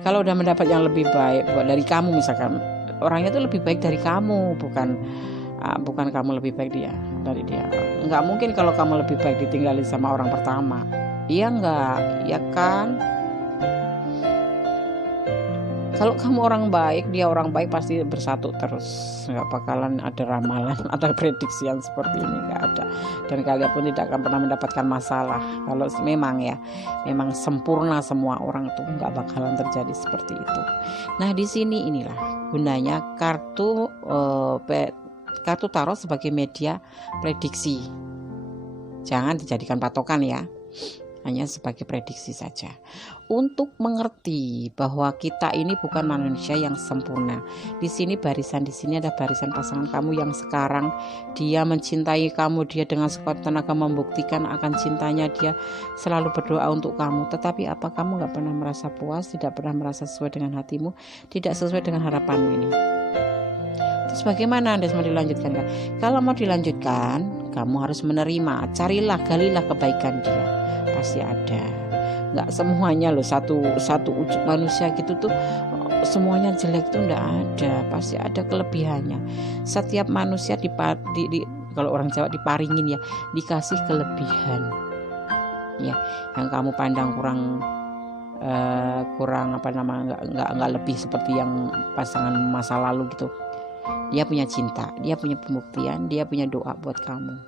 Kalau udah mendapat yang lebih baik dari kamu, misalkan orangnya tuh lebih baik dari kamu, bukan kamu lebih baik dari dia. Nggak mungkin kalau kamu lebih baik ditinggalin sama orang pertama. Iya nggak, ya kan? Kalau kamu orang baik, dia orang baik, pasti bersatu terus. Nggak bakalan ada ramalan, ada prediksi yang seperti ini, nggak ada. Dan kalian pun tidak akan pernah mendapatkan masalah. Kalau memang sempurna semua orang itu, nggak bakalan terjadi seperti itu. Nah di sini inilah gunanya kartu tarot sebagai media prediksi. Jangan dijadikan patokan ya. Hanya sebagai prediksi saja, untuk mengerti bahwa kita ini bukan manusia yang sempurna. Di sini ada barisan pasangan kamu yang sekarang dia mencintai kamu, dia dengan sekuat tenaga membuktikan akan cintanya, dia selalu berdoa untuk kamu. Tetapi apa kamu nggak pernah merasa puas, tidak pernah merasa sesuai dengan hatimu, tidak sesuai dengan harapanmu ini? Terus bagaimana Anda mau dilanjutkan? Kalau mau dilanjutkan, kamu harus menerima, galilah kebaikan dia. Pasti ada. nggak semuanya loh, satu wujud manusia gitu tuh semuanya jelek tuh nggak ada, pasti ada kelebihannya. Setiap manusia kalau orang Jawa diparingin ya, dikasih kelebihan ya, yang kamu pandang kurang nggak lebih seperti yang pasangan masa lalu gitu. Dia punya cinta, dia punya pembuktian, dia punya doa buat kamu,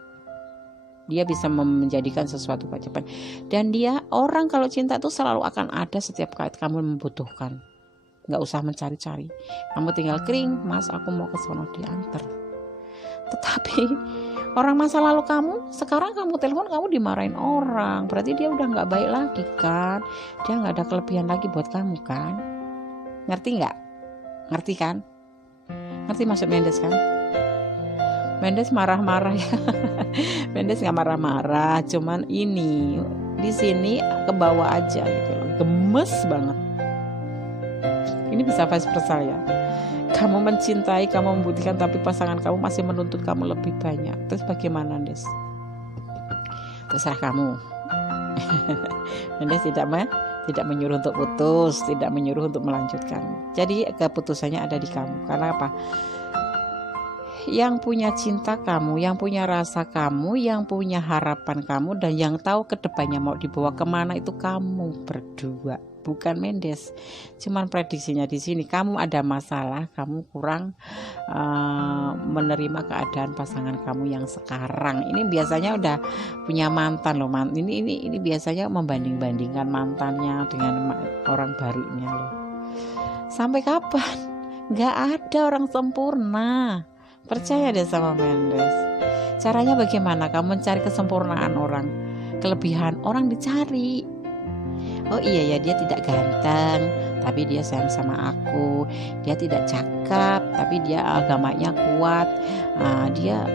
dia bisa menjadikan sesuatu keajaiban. Dan dia orang kalau cinta tuh selalu akan ada setiap kali kamu membutuhkan. Nggak usah mencari-cari, kamu tinggal kering, mas aku mau ke sono, diantar. Tetapi orang masa lalu kamu, sekarang kamu telepon kamu dimarahin orang, berarti dia udah nggak baik lagi kan, dia nggak ada kelebihan lagi buat kamu kan. Ngerti nggak? Ngerti kan? Ngerti maksud Mendes kan? Mendes marah-marah ya. Mendes nggak marah-marah, cuman ini di sini ke bawah aja gitu loh, gemes banget. Ini bisa vice versa ya. Kamu mencintai, kamu membuktikan, tapi pasangan kamu masih menuntut kamu lebih banyak. Terus bagaimana, Des? Terserah kamu. Mendes tidak menyuruh untuk putus, tidak menyuruh untuk melanjutkan. Jadi keputusannya ada di kamu. Karena apa? Yang punya cinta kamu, yang punya rasa kamu, yang punya harapan kamu, dan yang tahu kedepannya mau dibawa kemana itu kamu berdua, bukan Mendes. Cuman prediksinya di sini kamu ada masalah, kamu kurang menerima keadaan pasangan kamu yang sekarang. Ini biasanya udah punya mantan loh, ini biasanya membanding-bandingkan mantannya dengan orang barunya loh. Sampai kapan? Gak ada orang sempurna. Percaya deh sama Mendes. Caranya bagaimana? Kamu mencari kesempurnaan orang, kelebihan orang dicari. Oh iya ya, dia tidak ganteng, tapi dia sayang sama aku. Dia tidak cakep, tapi dia agamanya kuat. Dia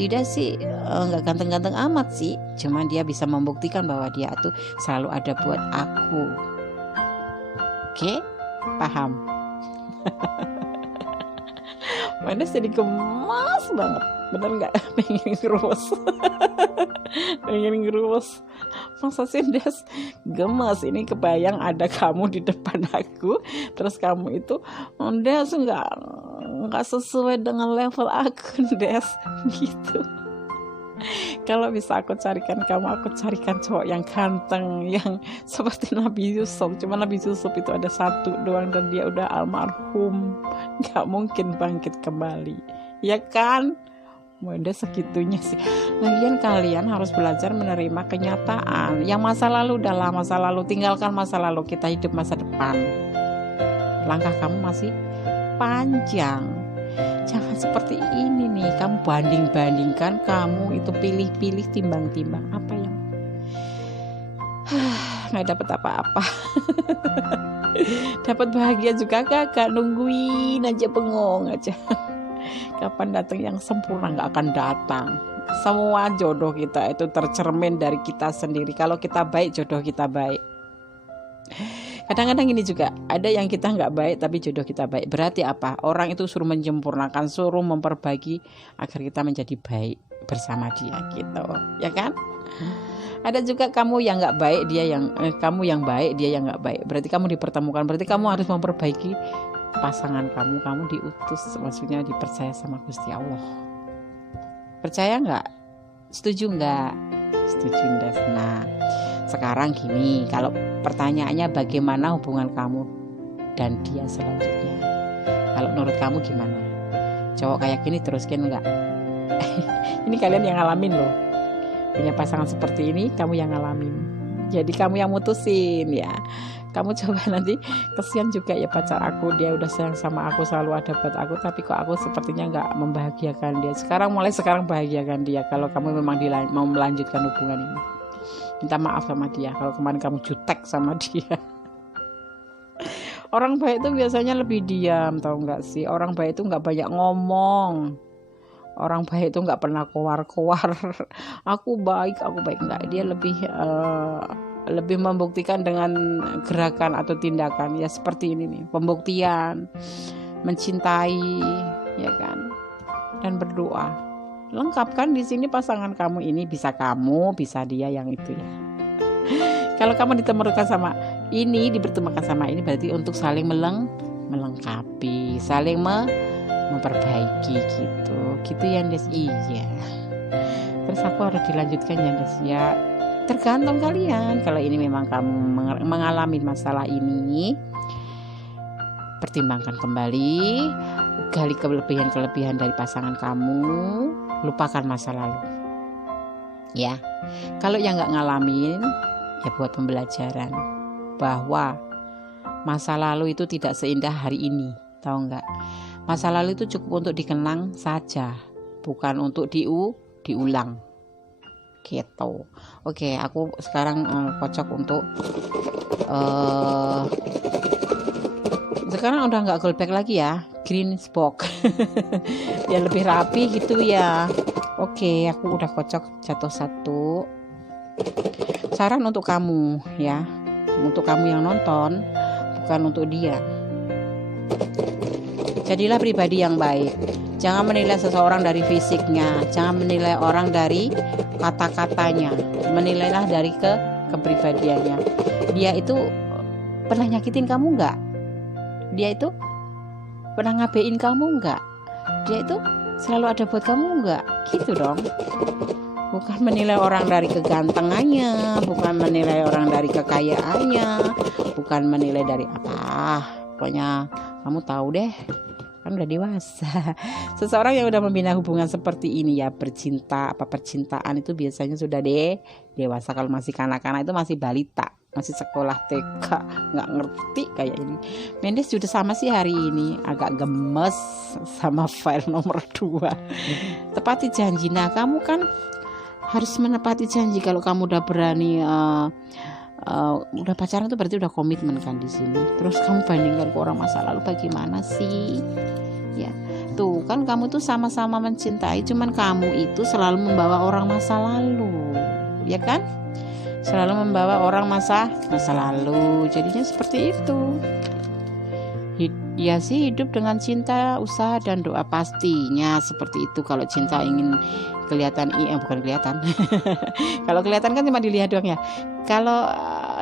tidak sih, nggak ganteng-ganteng amat sih. Cuman dia bisa membuktikan bahwa dia tuh selalu ada buat aku. Oke, paham? Mendes jadi gemas banget, bener nggak? pengen ngerus. Masa sih Des gemas? Ini kebayang ada kamu di depan aku, terus kamu itu Des nggak sesuai dengan level aku, Des gitu. Kalau bisa aku carikan cowok yang ganteng, yang seperti Nabi Yusuf. Cuma Nabi Yusuf itu ada satu doang dan dia udah almarhum, gak mungkin bangkit kembali, ya kan? Udah segitunya sih. Lagian kalian harus belajar menerima kenyataan. Yang masa lalu udahlah masa lalu, tinggalkan masa lalu, kita hidup masa depan. Langkah kamu masih panjang. Jangan seperti ini nih, kamu banding-bandingkan, kamu itu pilih-pilih, timbang-timbang, apa yang nggak dapat apa-apa. Dapat bahagia juga kagak, nungguin aja, bengong aja. Kapan datang yang sempurna? Nggak akan datang. Semua jodoh kita itu tercermin dari kita sendiri. Kalau kita baik, jodoh kita baik. Kadang-kadang ini juga ada yang kita nggak baik tapi jodoh kita baik. Berarti apa? Orang itu suruh menyempurnakan, suruh memperbaiki agar kita menjadi baik bersama dia gitu, ya kan? Ada juga kamu yang nggak baik, kamu yang baik, dia yang nggak baik. Berarti kamu dipertemukan. Berarti kamu harus memperbaiki pasangan kamu. Kamu diutus, maksudnya dipercaya sama Gusti Allah. Percaya nggak? Setuju nggak? Setuju, Des. Nah, sekarang gini, kalau pertanyaannya bagaimana hubungan kamu dan dia selanjutnya, kalau menurut kamu gimana? Cowok kayak gini teruskan nggak? Ini kalian yang ngalamin loh, punya pasangan seperti ini, kamu yang ngalamin. Jadi kamu yang mutusin ya. Kamu coba nanti, kesian juga ya pacar aku, dia udah sayang sama aku, selalu ada buat aku, tapi kok aku sepertinya nggak membahagiakan dia. Mulai sekarang bahagiakan dia. Kalau kamu memang mau melanjutkan hubungan ini, minta maaf sama dia kalau kemarin kamu jutek sama dia. Orang baik itu biasanya lebih diam, tahu nggak sih? Orang baik itu nggak banyak ngomong. Orang baik itu nggak pernah kowar-kowar. Aku baik nggak. Dia lebih membuktikan dengan gerakan atau tindakan, ya seperti ini nih, pembuktian, mencintai, ya kan, dan berdoa. Lengkap kan di sini pasangan kamu ini, bisa kamu, bisa dia yang itu ya. Kalau kamu dipertemukan sama ini, berarti untuk saling melengkapi, saling memperbaiki gitu ya Des. Iya. Terus aku harus dilanjutkan ya Des ya. Tergantung kalian. Kalau ini memang kamu mengalami masalah ini, pertimbangkan kembali, gali kelebihan dari pasangan kamu, lupakan masa lalu. Ya. Kalau yang nggak ngalamin, ya buat pembelajaran bahwa masa lalu itu tidak seindah hari ini, tahu nggak? Masa lalu itu cukup untuk dikenang saja, bukan untuk diulang. Gitu. Oke, aku sekarang kocok untuk sekarang udah nggak gold back lagi ya, green box. Ya lebih rapi gitu ya. Oke, aku udah kocok jatuh satu. Saran untuk kamu ya, untuk kamu yang nonton, bukan untuk dia. Jadilah pribadi yang baik. Jangan menilai seseorang dari fisiknya, jangan menilai orang dari kata-katanya, menilailah dari kepribadiannya. Dia itu pernah nyakitin kamu nggak? Dia itu pernah ngabein kamu nggak? Dia itu selalu ada buat kamu nggak? Gitu dong. Bukan menilai orang dari kegantengannya, bukan menilai orang dari kekayaannya, bukan menilai dari apa. Pokoknya kamu tahu deh, kan udah dewasa. Seseorang yang udah membina hubungan seperti ini ya, percintaan itu biasanya sudah dewasa. Kalau masih kanak-kanak itu masih balita, masih sekolah TK, nggak ngerti kayak ini. Mendes juga sama sih hari ini, agak gemes sama file nomor 2. Tepati janji. Nah, kamu kan harus menepati janji. Kalau kamu udah berani udah pacaran tuh berarti udah komitmen kan di sini. Terus kamu bandingkan ke orang masa lalu, bagaimana sih? Ya, tuh kan kamu tuh sama-sama mencintai, cuman kamu itu selalu membawa orang masa lalu, ya kan? Selalu membawa orang masa lalu. Jadinya seperti itu. Ya sih, hidup dengan cinta, usaha dan doa pastinya seperti itu. Kalau cinta ingin kelihatan, bukan kelihatan. Kalau kelihatan kan cuma dilihat doang ya. Kalau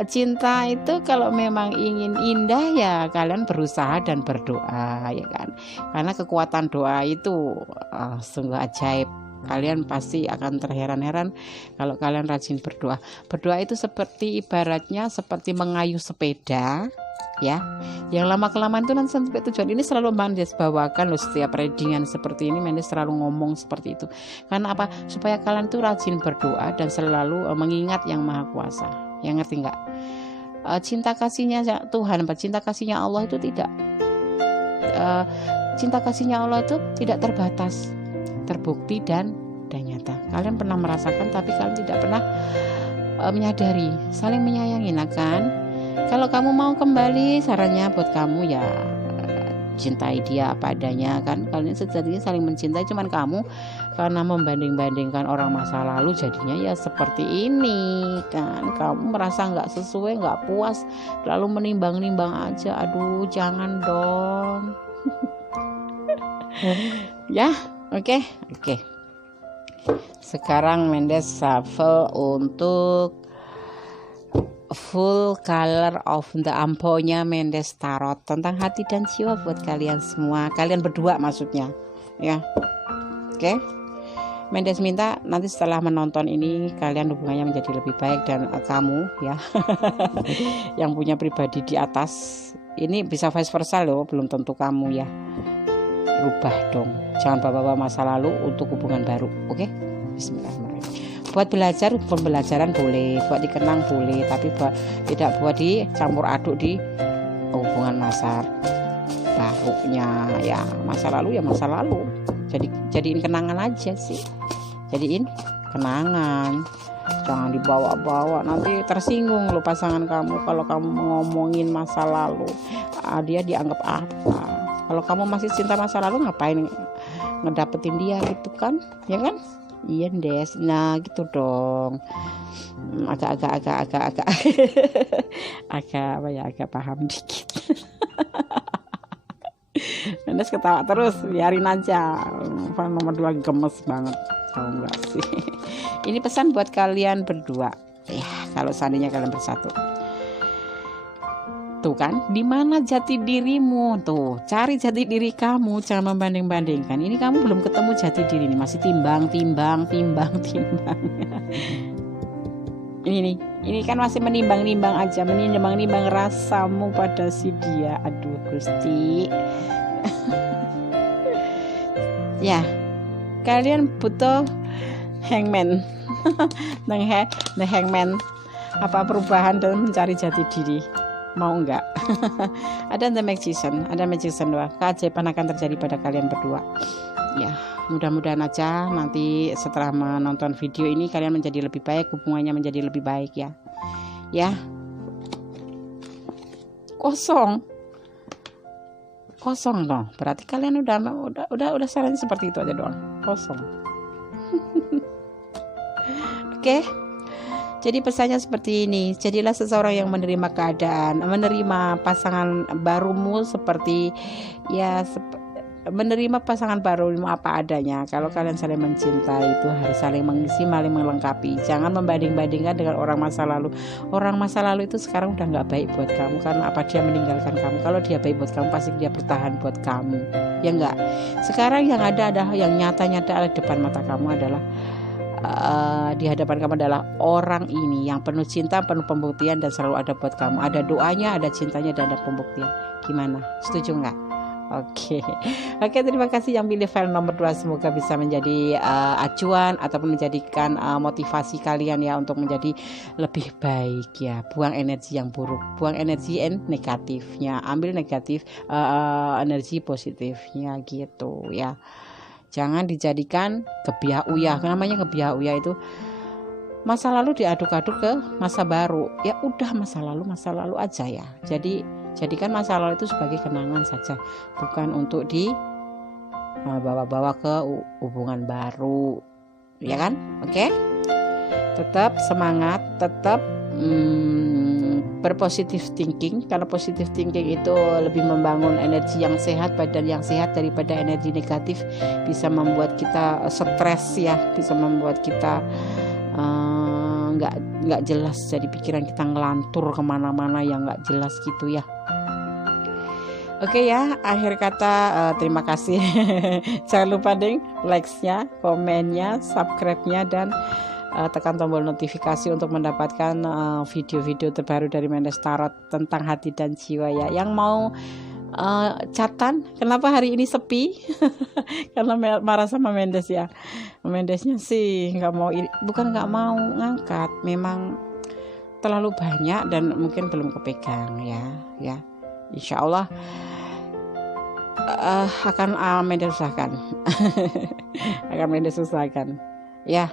cinta itu kalau memang ingin indah ya kalian berusaha dan berdoa, ya kan. Karena kekuatan doa itu sungguh ajaib. Kalian pasti akan terheran-heran kalau kalian rajin berdoa. Berdoa itu seperti ibaratnya seperti mengayuh sepeda, ya. Yang lama-kelamaan itu nanti sampai tujuan. Ini selalu Mendes bawakan loh, setiap readingan seperti ini Mendes selalu ngomong seperti itu. Karena apa? Supaya kalian tuh rajin berdoa dan selalu mengingat Yang Maha Kuasa. Yang ngerti nggak? Cinta kasihnya Tuhan, cinta kasihnya Allah itu tidak cinta kasihnya Allah itu tidak terbatas, terbukti dan nyata. Kalian pernah merasakan tapi kalian tidak pernah menyadari, saling menyayangi, nah kan? Kalau kamu mau kembali, sarannya buat kamu ya cintai dia apa adanya kan. Kalian sejatinya saling mencintai, cuman kamu karena membanding-bandingkan orang masa lalu jadinya ya seperti ini kan. Kamu merasa nggak sesuai, nggak puas, lalu menimbang-nimbang aja. Aduh, jangan dong. Ya, oke. Sekarang Mendes shuffle untuk full color of the amponya Mendes Tarot tentang hati dan jiwa buat kalian semua, kalian berdua maksudnya ya. Oke. Mendes minta nanti setelah menonton ini kalian hubungannya menjadi lebih baik, dan kamu ya yang punya pribadi di atas ini bisa vice versa loh, belum tentu kamu ya. Rubah dong, jangan bawa-bawa masa lalu untuk hubungan baru. Oke? Bismillahirrahmanirrahim. Buat belajar, pembelajaran boleh, buat dikenang boleh, tapi tidak buat dicampur aduk di hubungan masa barunya ya. Masa lalu ya masa lalu. Jadiin kenangan aja sih. Jadiin kenangan. Jangan dibawa-bawa, nanti tersinggung lo pasangan kamu kalau kamu ngomongin masa lalu. Dia dianggap apa? Kalau kamu masih cinta masa lalu, ngapain ngedapetin dia gitu kan, ya kan? Iya Des, nah gitu dong. Agak agak paham dikit. Des ketawa terus, biarin aja. Nomor 2 gemes banget, tahu nggak sih? Ini pesan buat kalian berdua. Ya, kalau seandainya kalian bersatu. Tuh kan, di mana jati dirimu? Tuh, cari jati diri kamu, jangan membanding-bandingkan. Ini kamu belum ketemu jati diri nih, masih timbang. Ini kan masih menimbang-nimbang aja, menimbang-nimbang rasamu pada si dia. Aduh, Gusti. Ya, kalian butuh hangman. The hangman. Apa perubahan dan mencari jati diri? Mau enggak? Ada The Magician 2. Keajaiban akan terjadi pada kalian berdua. Ya, mudah-mudahan aja nanti setelah menonton video ini kalian menjadi lebih baik, hubungannya menjadi lebih baik ya. Ya. Kosong dong. Berarti kalian udah saran seperti itu aja doang. Kosong. Oke. Jadi pesannya seperti ini, jadilah seseorang yang menerima keadaan, menerima pasangan barumu seperti menerima pasangan barumu apa adanya. Kalau kalian saling mencintai itu harus saling mengisi, saling melengkapi. Jangan membanding-bandingkan dengan orang masa lalu. Orang masa lalu itu sekarang udah nggak baik buat kamu karena apa, dia meninggalkan kamu. Kalau dia baik buat kamu pasti dia bertahan buat kamu. Ya enggak. Sekarang yang ada adalah yang nyata-nyata di depan mata kamu adalah di hadapan kamu adalah orang ini yang penuh cinta, penuh pembuktian dan selalu ada buat kamu. Ada doanya, ada cintanya dan ada pembuktian. Gimana? Setuju nggak? Oke, terima kasih yang pilih file nomor 2. Semoga bisa menjadi acuan ataupun menjadikan motivasi kalian ya untuk menjadi lebih baik ya. Buang energi yang buruk, buang energi negatifnya, ambil negatif energi positifnya gitu ya. Jangan dijadikan kebiah-uyah. Namanya kebiah-uyah itu masa lalu diaduk-aduk ke masa baru. Ya udah masa lalu aja ya. Jadikan masa lalu itu sebagai kenangan saja, bukan untuk bawa-bawa ke hubungan baru. Ya kan? Oke? Tetap semangat, tetap berpositif thinking, karena positif thinking itu lebih membangun energi yang sehat, badan yang sehat daripada energi negatif. Bisa membuat kita stres ya, bisa membuat kita nggak jelas, jadi pikiran kita ngelantur kemana-mana yang nggak jelas gitu ya. Oke ya, akhir kata terima kasih. Jangan lupa ding likes-nya, komennya, subscribe-nya, dan tekan tombol notifikasi untuk mendapatkan video-video terbaru dari Mendes Tarot tentang hati dan jiwa ya. Yang mau catan, kenapa hari ini sepi? Karena marah sama Mendes ya. Mendesnya sih bukan nggak mau ngangkat, memang terlalu banyak dan mungkin belum kepegang ya. Insya Allah akan Mendes usahakan. Akan Mendes usahakan ya.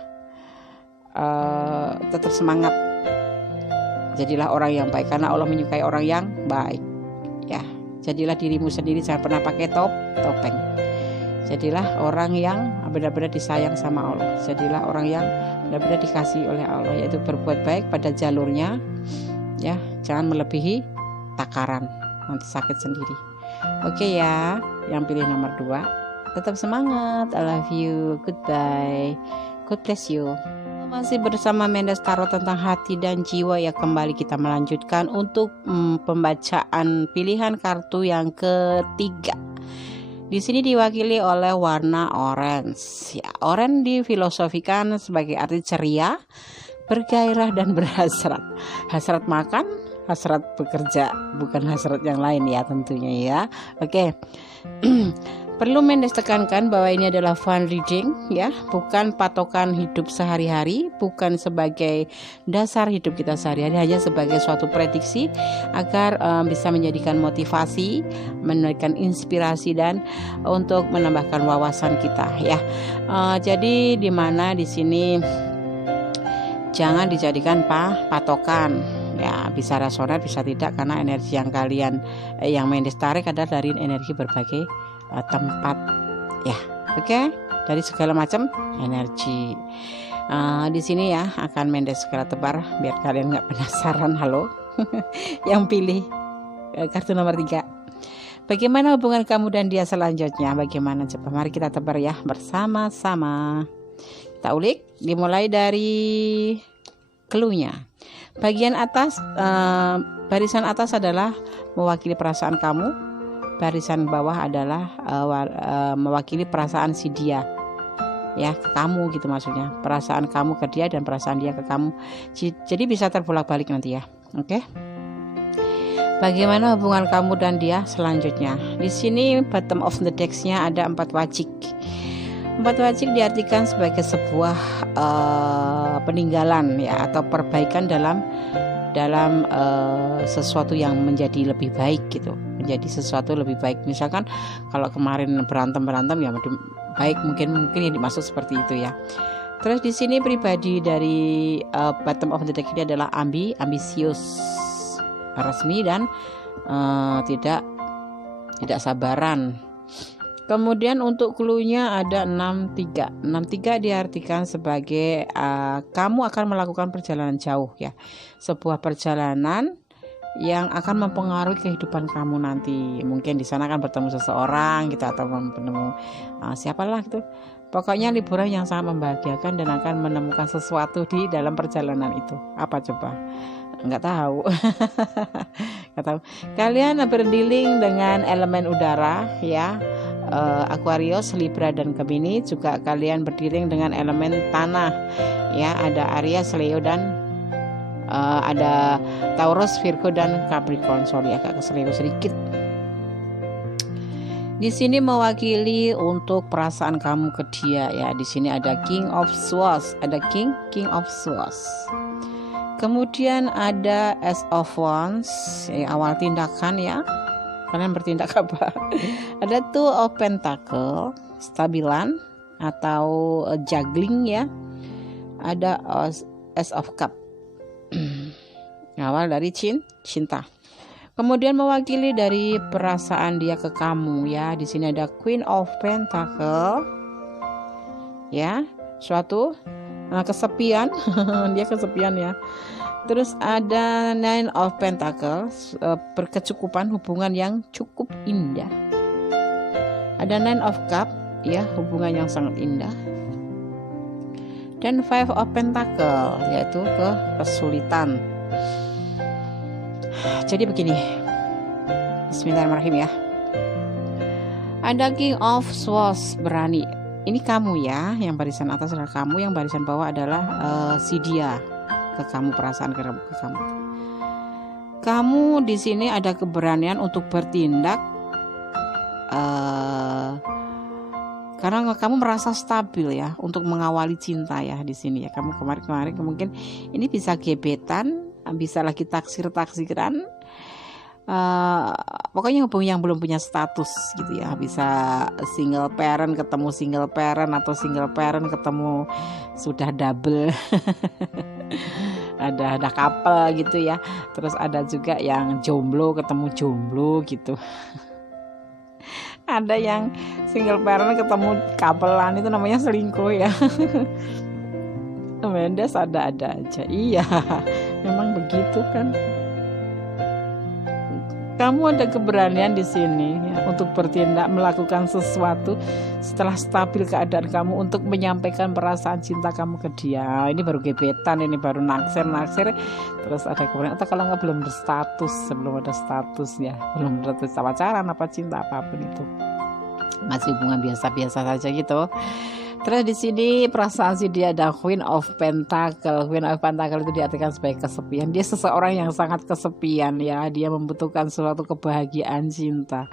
Tetap semangat, jadilah orang yang baik karena Allah menyukai orang yang baik ya. Jadilah dirimu sendiri, jangan pernah pakai topeng. Jadilah orang yang benar-benar disayang sama Allah. Jadilah orang yang benar-benar dikasih oleh Allah, yaitu berbuat baik pada jalurnya ya. Jangan melebihi takaran, nanti sakit sendiri. Oke ya, yang pilih nomor 2 tetap semangat. I love you, goodbye, God bless you. Masih bersama Mendes Tarot tentang hati dan jiwa ya. Kembali kita melanjutkan untuk pembacaan pilihan kartu yang ketiga. Di sini diwakili oleh warna orange. Ya, orange difilosofikan sebagai arti ceria, bergairah dan berhasrat. Hasrat makan, hasrat bekerja, bukan hasrat yang lain ya tentunya ya. Oke. Perlu Mendes tekankan bahwa ini adalah fun reading ya, bukan patokan hidup sehari-hari, bukan sebagai dasar hidup kita sehari-hari, hanya sebagai suatu prediksi agar bisa menjadikan motivasi, menjadikan inspirasi dan untuk menambahkan wawasan kita ya. Jadi di mana di sini jangan dijadikan patokan. Ya, bisa rasional bisa tidak, karena energi yang kalian yang Mendes tarik adalah dari energi berbagai tempat ya. Oke, dari segala macam energi. Di sini ya akan Mendes segala tebar biar kalian nggak penasaran. Halo. Yang pilih kartu nomor 3. Bagaimana hubungan kamu dan dia selanjutnya? Bagaimana? Coba mari kita tebar ya bersama-sama. Kita ulik, dimulai dari clue-nya. Bagian atas, barisan atas adalah mewakili perasaan kamu, barisan bawah adalah mewakili perasaan si dia, ya, ke kamu gitu maksudnya, perasaan kamu ke dia dan perasaan dia ke kamu. Jadi bisa terbolak-balik nanti ya. Oke. Bagaimana hubungan kamu dan dia selanjutnya? Di sini bottom of the deck-nya ada 4 wajik. 4 wajik diartikan sebagai sebuah peninggalan ya, atau perbaikan dalam sesuatu yang menjadi lebih baik gitu, menjadi sesuatu lebih baik. Misalkan kalau kemarin berantem ya baik, mungkin yang dimaksud seperti itu ya. Terus di sini pribadi dari bottom of the deck ini adalah ambisius, resmi, dan tidak sabaran. Kemudian untuk clue-nya ada 63. 63 diartikan sebagai kamu akan melakukan perjalanan jauh ya. Sebuah perjalanan yang akan mempengaruhi kehidupan kamu nanti. Mungkin di sana akan bertemu seseorang gitu, atau bertemu siapalah gitu. Pokoknya liburan yang sangat membahagiakan dan akan menemukan sesuatu di dalam perjalanan itu. Apa coba? Nggak tahu. Nggak tahu. Kalian berdealing dengan elemen udara ya. Aquarius, Libra, dan Gemini. Juga kalian berdealing dengan elemen tanah ya, ada Aries, Leo, dan ada Taurus, Virgo, dan Capricorn. Sorry agak keseleo sedikit. Di sini mewakili untuk perasaan kamu ke dia ya. Di sini ada King of Swords, ada King of Swords. Kemudian ada Ace of Wands, awal tindakan ya. Kalian bertindak apa? Ada Two of Pentacle, stabilan atau juggling ya. Ada Ace of Cup, awal dari cinta. Kemudian mewakili dari perasaan dia ke kamu ya. Di sini ada Queen of Pentacle, ya, suatu kesepian, dia kesepian ya. Terus ada Nine of Pentacles, berkecukupan, hubungan yang cukup indah. Ada Nine of Cup, ya, hubungan yang sangat indah. Dan Five of Pentacle, yaitu kesulitan. Jadi begini, bismillahirrahmanirrahim ya. Ada King of Swords, berani. Ini kamu ya, yang barisan atas adalah kamu, yang barisan bawah adalah si dia. Ke kamu, perasaan ke kamu. Kamu di sini ada keberanian untuk bertindak karena kamu merasa stabil ya untuk mengawali cinta ya di sini ya. Kamu kemarin mungkin ini bisa gebetan, bisa lagi taksir-taksiran. Pokoknya yang belum punya status gitu ya, bisa single parent ketemu single parent, atau single parent ketemu sudah double. ada couple gitu ya. Terus ada juga yang jomblo ketemu jomblo gitu. Ada yang single parent ketemu couplean, itu namanya selingkuh ya. Mendes ada aja. Iya, memang begitu kan. Kamu ada keberanian di sini ya, untuk bertindak, melakukan sesuatu setelah stabil keadaan kamu, untuk menyampaikan perasaan cinta kamu ke dia. Ini baru gebetan, ini baru naksir. Terus ada keberanian. Atau kalau nggak belum berstatus, sebelum ada status ya, belum ada pacaran apa cinta apapun itu, masih hubungan biasa-biasa saja gitu. Terus di sini perasaan si dia ada Queen of Pentacle. Queen of Pentacle itu diartikan sebagai kesepian. Dia seseorang yang sangat kesepian ya. Dia membutuhkan suatu kebahagiaan cinta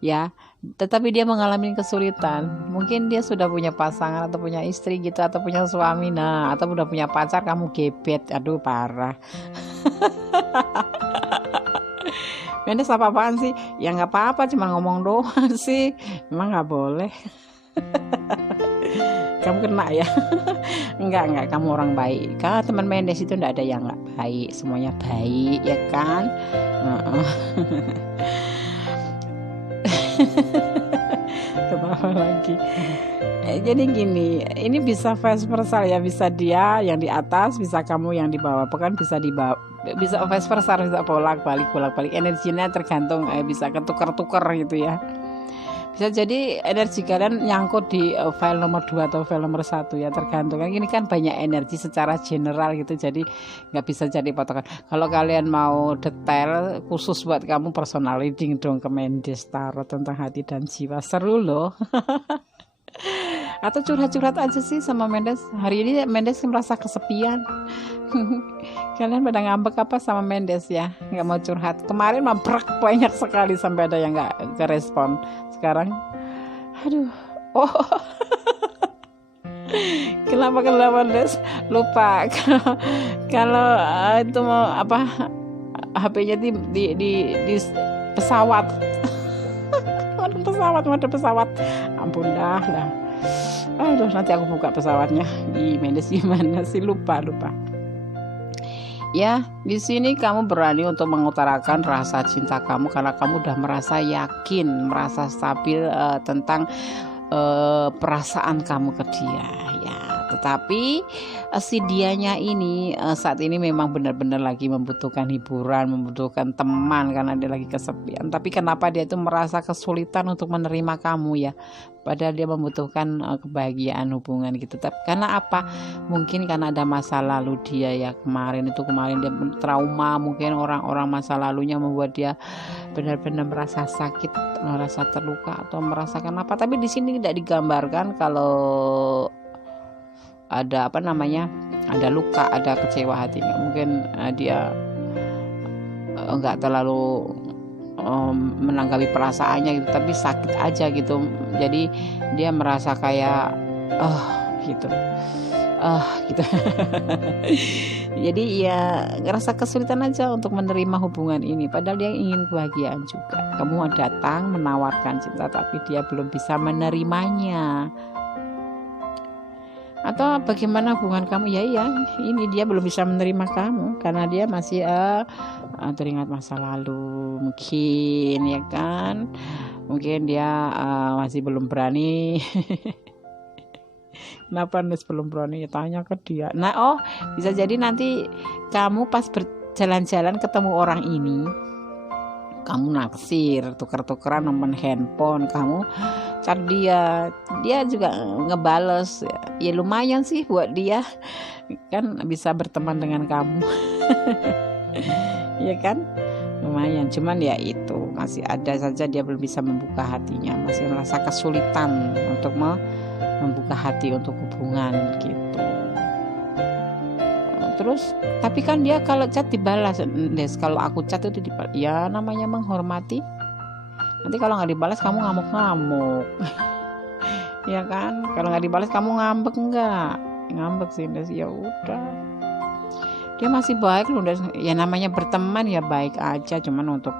ya. Tetapi dia mengalami kesulitan. Mungkin dia sudah punya pasangan atau punya istri gitu, atau punya suami, nah, atau udah punya pacar, kamu gebet. Aduh parah. Mendes apa-apaan sih? Ya nggak apa-apa, cuma ngomong doang sih. Memang nggak boleh. Kamu kena ya. Enggak, kamu orang baik. Karena teman Mendes itu enggak ada yang enggak baik, semuanya baik ya kan. Ketawa lagi. Jadi gini, ini bisa vice versa ya, bisa dia yang di atas, bisa kamu yang di bawah. Bukan bisa di bawah, bisa vice versa, bisa bolak-balik. Energinya tergantung, bisa ketukar-tukar gitu ya. Bisa jadi energi kalian nyangkut di file nomor 2 atau file nomor 1 ya, tergantung. Ini kan banyak energi secara general gitu, jadi nggak bisa jadi patokan. Kalau kalian mau detail khusus buat kamu personal reading dong ke Mendes Tarot tentang hati dan jiwa, seru loh. Atau curhat-curhat aja sih sama Mendes. Hari ini Mendes merasa kesepian. Kalian pada ngambek apa sama Mendes ya? Nggak mau curhat. Kemarin mabrak banyak sekali sampai ada yang nggak kerespon. Sekarang, aduh, oh, kenapa Mendes lupa kalau itu mau apa HP-nya di pesawat. Mode pesawat. Ampun dah. Aduh, nanti aku buka pesawatnya. Mendes gimana sih, lupa. Ya, di sini kamu berani untuk mengutarakan rasa cinta kamu karena kamu udah merasa yakin, merasa stabil tentang perasaan kamu ke dia ya. Tetapi si dianya ini saat ini memang benar-benar lagi membutuhkan hiburan, membutuhkan teman karena dia lagi kesepian. Tapi kenapa dia itu merasa kesulitan untuk menerima kamu ya? Padahal dia membutuhkan kebahagiaan hubungan gitu. Tapi karena apa? Mungkin karena ada masa lalu dia ya, kemarin dia trauma, mungkin orang-orang masa lalunya membuat dia benar-benar merasa sakit, merasa terluka atau merasakan apa. Tapi di sini tidak digambarkan kalau ada ada luka, ada kecewa hatinya. Mungkin dia nggak terlalu menanggapi perasaannya gitu, tapi sakit aja gitu. Jadi dia merasa kayak gitu. Jadi ya ngerasa kesulitan aja untuk menerima hubungan ini, padahal dia ingin kebahagiaan juga. Kamu datang menawarkan cinta tapi dia belum bisa menerimanya. Atau bagaimana hubungan kamu? Ya ini dia belum bisa menerima kamu karena dia masih teringat masa lalu mungkin ya kan. Mungkin dia masih belum berani. Kenapa Nes belum berani? Tanya ke dia. Nah, bisa jadi nanti kamu pas berjalan-jalan ketemu orang ini, kamu naksir, tuker-tukeran nomor handphone, kamu cari dia juga ngebales ya lumayan sih buat dia kan bisa berteman dengan kamu. Ya kan lumayan, cuman ya itu masih ada saja dia belum bisa membuka hatinya, masih merasa kesulitan untuk membuka hati untuk hubungan gitu. Terus tapi kan dia kalau chat dibalas, kalau aku chat itu dibalas, ya namanya menghormati. Nanti kalau nggak dibalas kamu ngamuk-ngamuk. Ya kan, kalau nggak dibalas kamu ngambek sih Des. Ya udah, dia masih baik loh Des. Ya namanya berteman ya baik aja, cuman untuk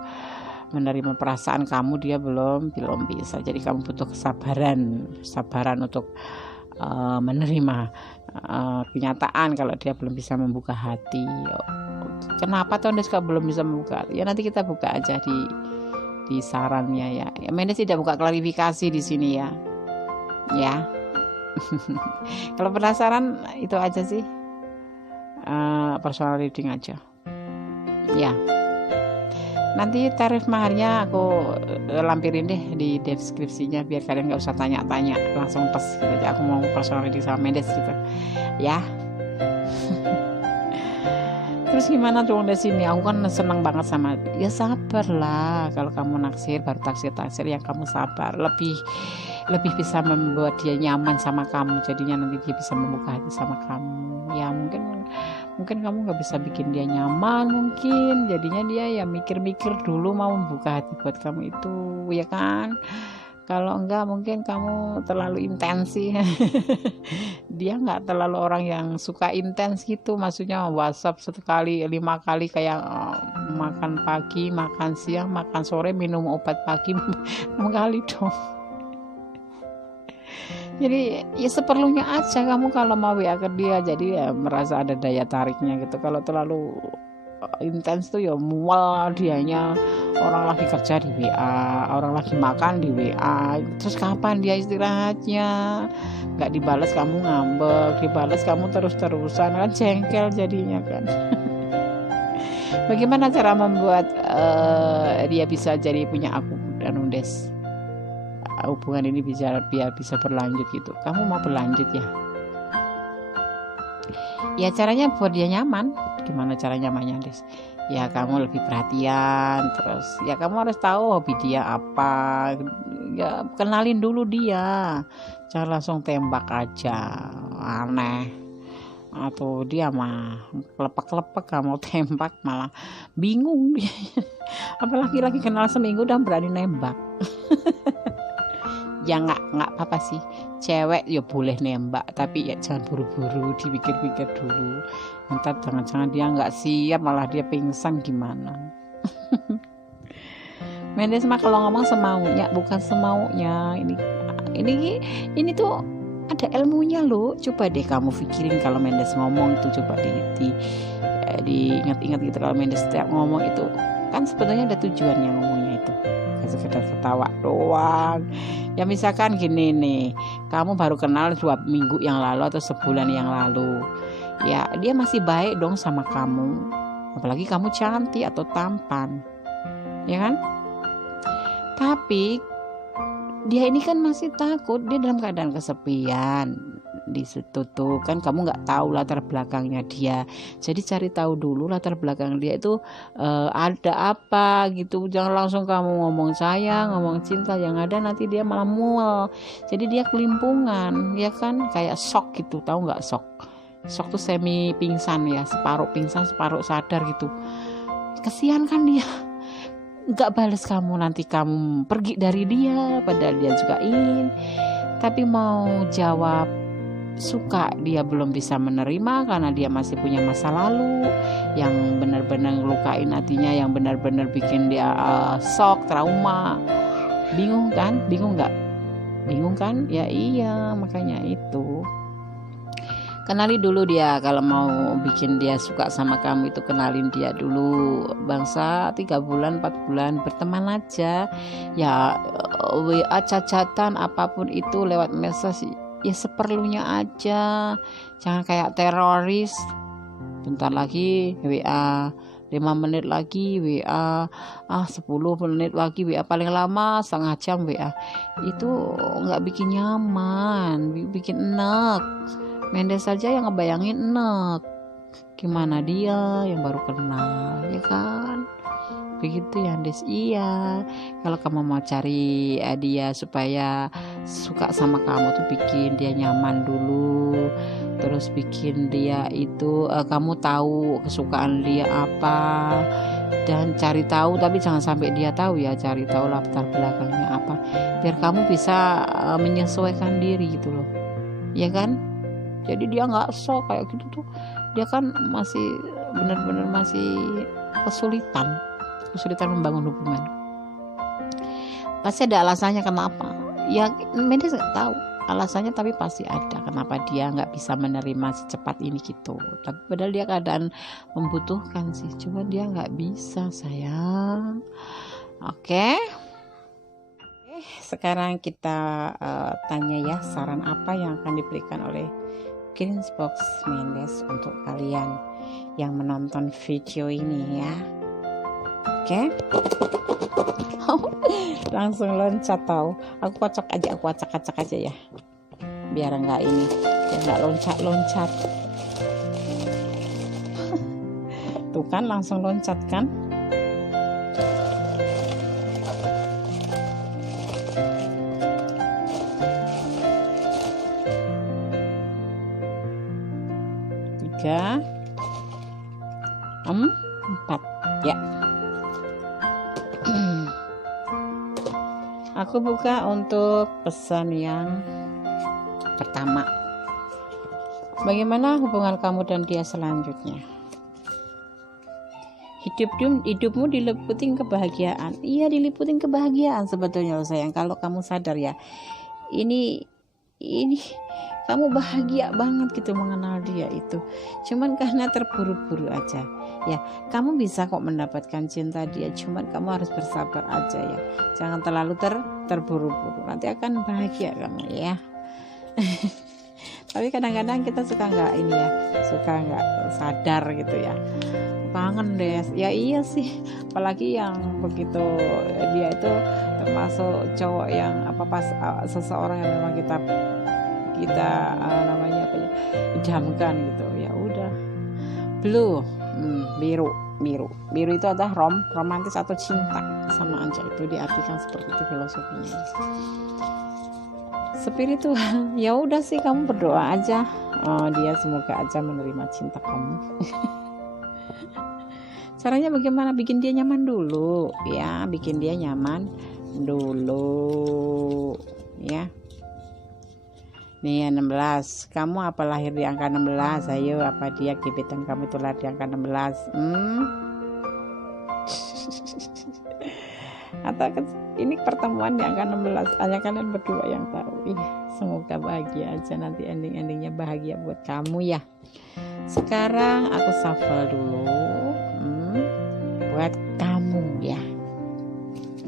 menerima perasaan kamu dia belum bisa. Jadi kamu butuh kesabaran untuk menerima kenyataan kalau dia belum bisa membuka hati. Kenapa tuh Des kalau belum bisa membuka hati? Ya nanti kita buka aja di sarannya ya. Mendes tidak buka klarifikasi di sini ya. Kalau penasaran itu aja sih, personal reading aja ya. Nanti tarif maharnya aku lampirin deh di deskripsinya biar kalian nggak usah tanya-tanya, langsung pas gitu aja. Aku mau personal reading sama Mendes gitu ya. Terus gimana dong di sini? Aku kan senang banget sama ya. Sabar lah, kalau kamu naksir baru taksir yang kamu sabar, lebih bisa membuat dia nyaman sama kamu. Jadinya nanti dia bisa membuka hati sama kamu. Ya mungkin kamu nggak bisa bikin dia nyaman, mungkin jadinya dia ya mikir-mikir dulu mau membuka hati buat kamu itu ya kan. Kalau enggak mungkin kamu terlalu intens sih. Dia nggak terlalu orang yang suka intens gitu, maksudnya WhatsApp 1 kali 5 kali kayak makan pagi, makan siang, makan sore, minum obat pagi 6 kali dong. Jadi ya seperlunya aja kamu kalau mau WA ke dia, jadi ya merasa ada daya tariknya gitu. Kalau terlalu intens tuh ya mual dianya. Orang lagi kerja di WA, orang lagi makan di WA, terus kapan dia istirahatnya? Nggak dibalas kamu ngambek, dibalas kamu terus-terusan, kan jengkel jadinya kan. Bagaimana cara membuat dia bisa jadi punya aku dan Des? hubungan ini biar bisa berlanjut gitu. Kamu mau berlanjut ya? Ya caranya buat dia nyaman. Gimana cara nyamannya, Des? Ya kamu lebih perhatian, terus ya kamu harus tahu hobi dia apa. Ya kenalin dulu dia. Jangan langsung tembak aja. Aneh. Atau dia mah kelepek-kelepek, kamu tembak malah bingung dia. Apalagi lagi kenal seminggu udah berani nembak. Ya nggak apa-apa sih, cewek ya boleh nembak, tapi ya jangan buru-buru, dipikir-pikir dulu, entar jangan-jangan dia nggak siap malah dia pingsan gimana. Mendes mah kalau ngomong semaunya, bukan semaunya. Ini tuh ada ilmunya loh. Coba deh kamu pikirin kalau Mendes ngomong tuh, coba diingat-ingat gitu. Kalau Mendes setiap ngomong itu kan sebetulnya ada tujuannya ngomongnya itu, gak sekedar ketawa doang. Ya misalkan gini nih, kamu baru kenal 2 minggu yang lalu atau sebulan yang lalu, ya dia masih baik dong sama kamu, apalagi kamu cantik atau tampan, ya kan? Tapi dia ini kan masih takut, dia dalam keadaan kesepian di situ tuh kan, kamu nggak tahu latar belakangnya dia. Jadi cari tahu dulu latar belakang dia itu ada apa gitu. Jangan langsung kamu ngomong sayang, ngomong cinta, yang ada nanti dia malah mual. Jadi dia kelimpungan, ya kan, kayak shock gitu, tahu nggak shock? Shock tuh semi pingsan ya, separuh pingsan separuh sadar gitu. Kesian kan dia, nggak balas kamu, nanti kamu pergi dari dia padahal dia juga ingin, tapi mau jawab suka dia belum bisa menerima karena dia masih punya masa lalu yang benar-benar ngelukain hatinya, yang benar-benar bikin dia shock, trauma. Bingung kan? Bingung nggak? Bingung kan? Ya iya, makanya itu. Kenali dulu dia. Kalau mau bikin dia suka sama kamu itu kenalin dia dulu. Bangsa 3 bulan 4 bulan berteman aja. Ya WA, cacatan, apapun itu lewat medsos ya seperlunya aja. Jangan kayak teroris. Bentar lagi WA, 5 menit lagi WA, 10 menit lagi WA, paling lama setengah jam WA. Itu nggak bikin nyaman, bikin enak. Mendes saja yang ngebayangin enak, gimana dia yang baru kenal, ya kan? Begitu ya, Des. Iya, kalau kamu mau cari dia supaya suka sama kamu tuh bikin dia nyaman dulu, terus bikin dia itu kamu tahu kesukaan dia apa, dan cari tahu, tapi jangan sampai dia tahu ya, cari tahu latar belakangnya apa, biar kamu bisa menyesuaikan diri gitu loh, ya kan? Jadi dia nggak sok kayak gitu tuh, dia kan masih benar-benar masih kesulitan membangun hubungan. Pasti ada alasannya kenapa. Ya Mendes nggak tahu alasannya, tapi pasti ada kenapa dia nggak bisa menerima secepat ini gitu. Tapi padahal dia keadaan membutuhkan sih, cuma dia nggak bisa, sayang. Oke. Sekarang kita tanya ya, saran apa yang akan diberikan oleh Greensbox Mendes untuk kalian yang menonton video ini ya. Oke. Langsung loncat tahu. Aku acak aja ya. Biar enggak loncat. Tuh kan langsung loncat kan? Tiga, 4 ya. Aku buka untuk pesan yang pertama. Bagaimana hubungan kamu dan dia selanjutnya? Hidupmu diliputin kebahagiaan. Iya, diliputin kebahagiaan sebetulnya loh sayang. Kalau kamu sadar ya, ini kamu bahagia banget gitu mengenal dia itu. Cuman karena terburu-buru aja. Ya, kamu bisa kok mendapatkan cinta dia, cuman kamu harus bersabar aja ya. Jangan terlalu terburu-buru. Nanti akan bahagia kamu ya. Tapi kadang-kadang kita suka nggak sadar gitu ya. Kangen deh. Ya iya sih. Apalagi yang begitu dia itu termasuk cowok yang pas seseorang yang memang kita namanya apa ya, idamkan gitu. Ya udah. Blue, biru itu adalah romantis atau cinta, sama aja, itu diartikan seperti itu filosofinya. Spiritual, ya udah sih, kamu berdoa aja, dia semoga aja menerima cinta kamu. Caranya bagaimana? Bikin dia nyaman dulu ya, bikin dia nyaman dulu ya. Nih 16, kamu apa lahir di angka 16? Ayo, apa dia gebetan kamu itu lahir di angka 16? Atau ini pertemuan di angka 16? Hanya kalian berdua yang tahu. Semoga bahagia aja, nanti ending-endingnya bahagia buat kamu ya. Sekarang aku shuffle dulu buat kamu ya,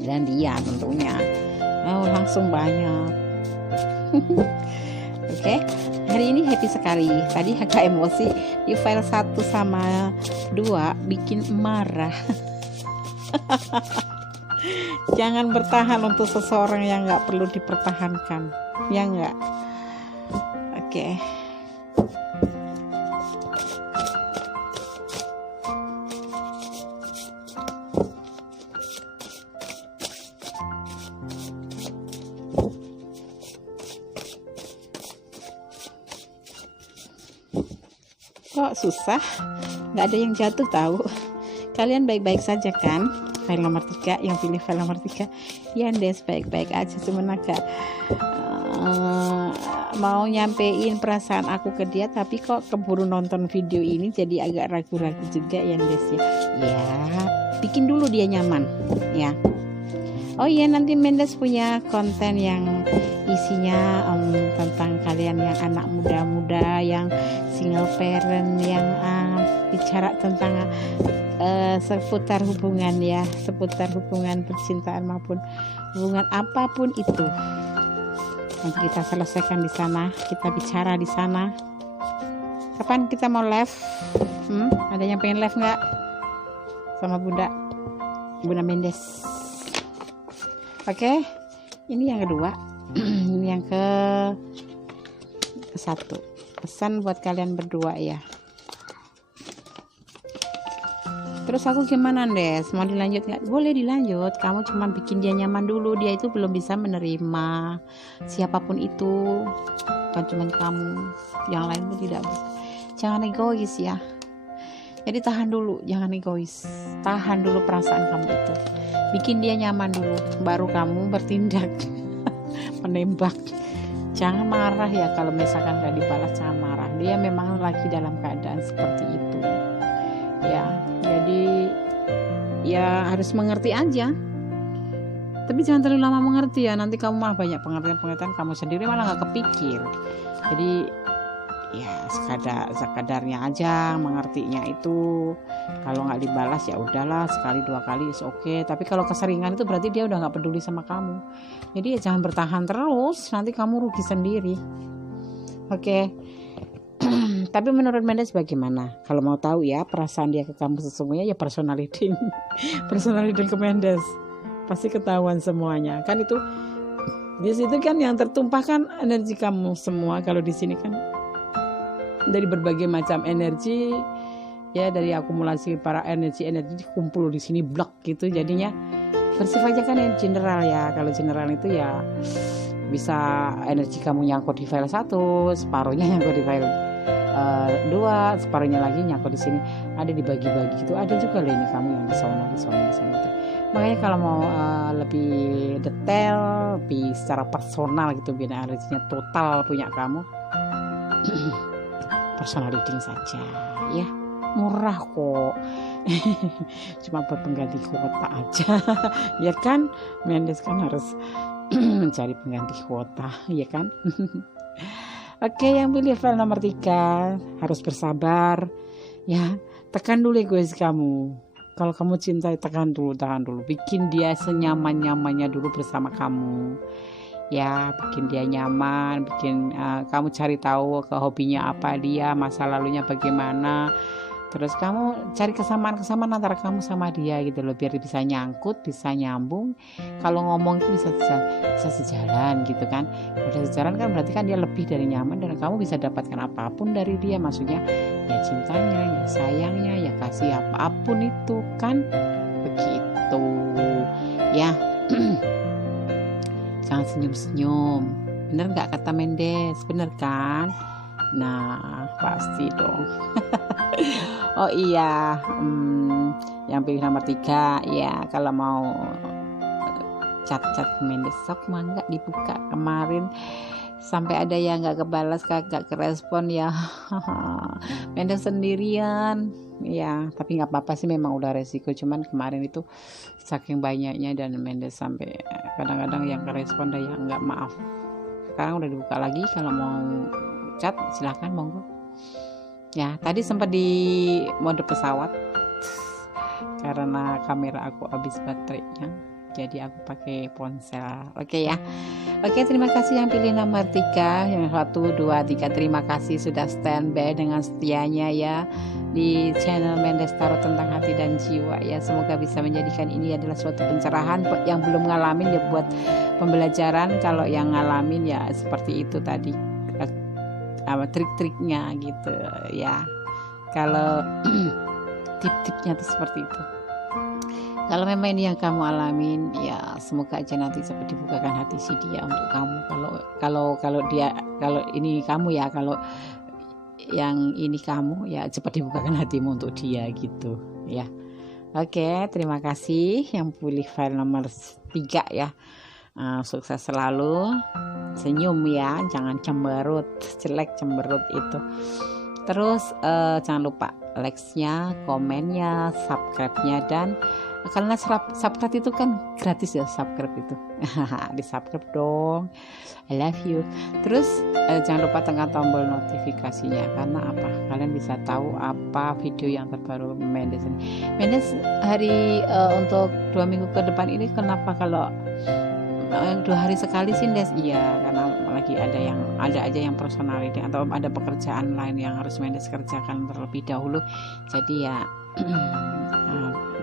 dan dia tentunya. Langsung banyak. Oke, hari ini happy sekali. Tadi agak emosi di file 1 sama 2 bikin marah. Jangan bertahan untuk seseorang yang gak perlu dipertahankan, ya enggak? Oke. Kok susah? Nggak ada yang jatuh tahu. Kalian baik-baik saja kan? File nomor 3, yang pilih file nomor 3. Ya Des, baik-baik aja, cuman agak mau nyampein perasaan aku ke dia, tapi kok keburu nonton video ini jadi agak ragu-ragu juga ya Des ya. Ya, bikin dulu dia nyaman ya. Oh iya, nanti Mendes punya konten yang isinya tentang kalian yang anak muda-muda, yang single parent, yang bicara tentang seputar hubungan ya, seputar hubungan percintaan maupun hubungan apapun itu. Nanti kita selesaikan di sana, kita bicara di sana. Kapan kita mau live? Ada yang pengen live nggak sama Bunda Mendes? Oke, ini yang kedua. Ini yang ke satu. Pesan buat kalian berdua ya. Terus aku gimana Des? Mau dilanjut nggak? Boleh dilanjut. Kamu cuma bikin dia nyaman dulu. Dia itu belum bisa menerima siapapun itu. Bukan cuma kamu, yang lain pun tidak bisa. Jangan egois ya. Jadi tahan dulu, jangan egois. Tahan dulu perasaan kamu itu. Bikin dia nyaman dulu, baru kamu bertindak. Menembak. Jangan marah ya, kalau misalkan gak dibalas jangan marah. Dia memang lagi dalam keadaan seperti itu ya, jadi ya harus mengerti aja, tapi jangan terlalu lama mengerti ya, nanti kamu malah banyak pengertian kamu sendiri malah gak kepikir. Jadi ya sekadarnya aja mengertinya itu. Kalau nggak dibalas ya udahlah, sekali dua kali is oke. Tapi kalau keseringan itu berarti dia udah nggak peduli sama kamu. Jadi ya jangan bertahan terus, nanti kamu rugi sendiri. Oke. Tapi menurut Mendes bagaimana? Kalau mau tahu ya perasaan dia ke kamu sesungguhnya, ya personality ke Mendes pasti ketahuan semuanya. Kan itu di situ kan yang tertumpahkan energi kamu semua. Kalau di sini kan dari berbagai macam energi ya, dari akumulasi para energi kumpul di sini blok gitu, jadinya bersifatnya kan general ya. Kalau general itu ya bisa energi kamu nyangkut di file 1, separuhnya nyangkut di file 2, separuhnya lagi nyangkut di sini, ada dibagi-bagi gitu. Ada juga loh ini kamu yang di sana itu. Makanya kalau mau lebih detail, lebih secara personal gitu, biar energinya total punya kamu, personal reading saja ya, murah kok. Cuma buat pengganti kuota aja ya kan. Mendes kan harus mencari pengganti kuota ya kan. Oke, yang pilih file nomor 3 harus bersabar ya. Tekan dulu egois kamu. Kalau kamu cintai, tahan dulu, bikin dia senyaman-nyamannya dulu bersama kamu ya, bikin dia nyaman, bikin kamu cari tahu ke hobinya apa dia, masa lalunya bagaimana, Terus kamu cari kesamaan antara kamu sama dia gitu loh, biar bisa nyangkut, bisa nyambung. Kalau ngomong itu bisa sejalan gitu kan. Udah sejalan kan berarti kan dia lebih dari nyaman dan kamu bisa dapatkan apapun dari dia. Maksudnya ya cintanya, ya sayangnya, ya kasih apapun itu kan, begitu ya. Jangan senyum-senyum. Bener nggak kata Mendes? Bener kan? Nah, pasti dong. Oh iya, yang pilih nomor 3 ya, kalau mau chat-chat Mendes sok mangga dibuka. Kemarin sampai ada yang nggak kebalas, gak kerespon ya. Mendes sendirian ya, tapi nggak apa-apa sih, memang udah resiko. Cuman kemarin itu saking banyaknya dan Mendes sampai kadang-kadang yang kerespon ada yang nggak maaf. Sekarang udah dibuka lagi, kalau mau chat silahkan monggo ya. Tadi sempat di mode pesawat karena kamera aku habis baterainya, jadi aku pakai ponsel. Oke ya. Oke, terima kasih yang pilih nomor 3, yang 1, 2, 3. Terima kasih sudah standby dengan setianya ya di channel Mendes Tarot Tentang Hati dan Jiwa ya. Semoga bisa menjadikan ini adalah suatu pencerahan. Yang belum ngalamin ya buat pembelajaran, kalau yang ngalamin ya seperti itu tadi trik-triknya gitu ya. Kalau tip-tipnya tuh seperti itu. Kalau memang ini yang kamu alamin ya, semoga aja nanti cepat dibukakan hati si dia untuk kamu. Kalau ini kamu ya, kalau yang ini kamu ya cepat dibukakan hatimu untuk dia gitu ya. Oke, terima kasih yang pilih file nomor 3 ya. Sukses selalu, senyum ya, jangan cemberut, jelek cemberut itu. Terus jangan lupa like-nya, komennya, subscribe-nya, dan karena subscribe itu kan gratis ya, subscribe itu. Di subscribe dong, I love you. Terus jangan lupa tekan tombol notifikasinya, karena apa, kalian bisa tahu apa video yang terbaru Mendes ini. Mendes hari untuk 2 minggu ke depan ini, kenapa kalau 2 hari sekali sih Des? Iya, karena lagi ada aja yang personality atau ada pekerjaan lain yang harus Mendes kerjakan terlebih dahulu. Jadi ya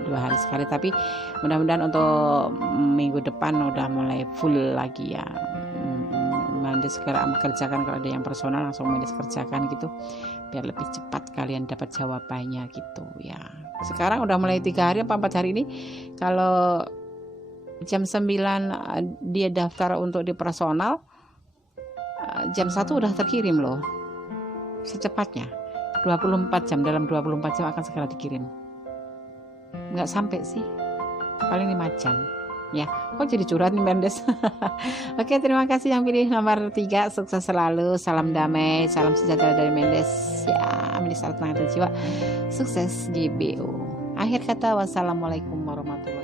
2 hari sekali, tapi mudah-mudahan untuk minggu depan udah mulai full lagi ya. Mendes segera mengerjakan, kalau ada yang personal langsung Mendes kerjakan gitu, biar lebih cepat kalian dapat jawabannya gitu ya. Sekarang udah mulai 3 hari apa 4 hari ini, kalau jam 9 dia daftar untuk di personal, jam 1 udah terkirim loh, secepatnya 24 jam, dalam 24 jam akan segera dikirim. Nggak sampai sih, paling 5 jam ya. Kok jadi curhat nih Mendes? Oke, terima kasih yang pilih nomor 3, sukses selalu, salam damai, salam sejahtera dari Mendes ya. Mendes Tarot Tentang Hati dan Jiwa, sukses JBO. Akhir kata, wassalamualaikum warahmatullahi wabarakatuh.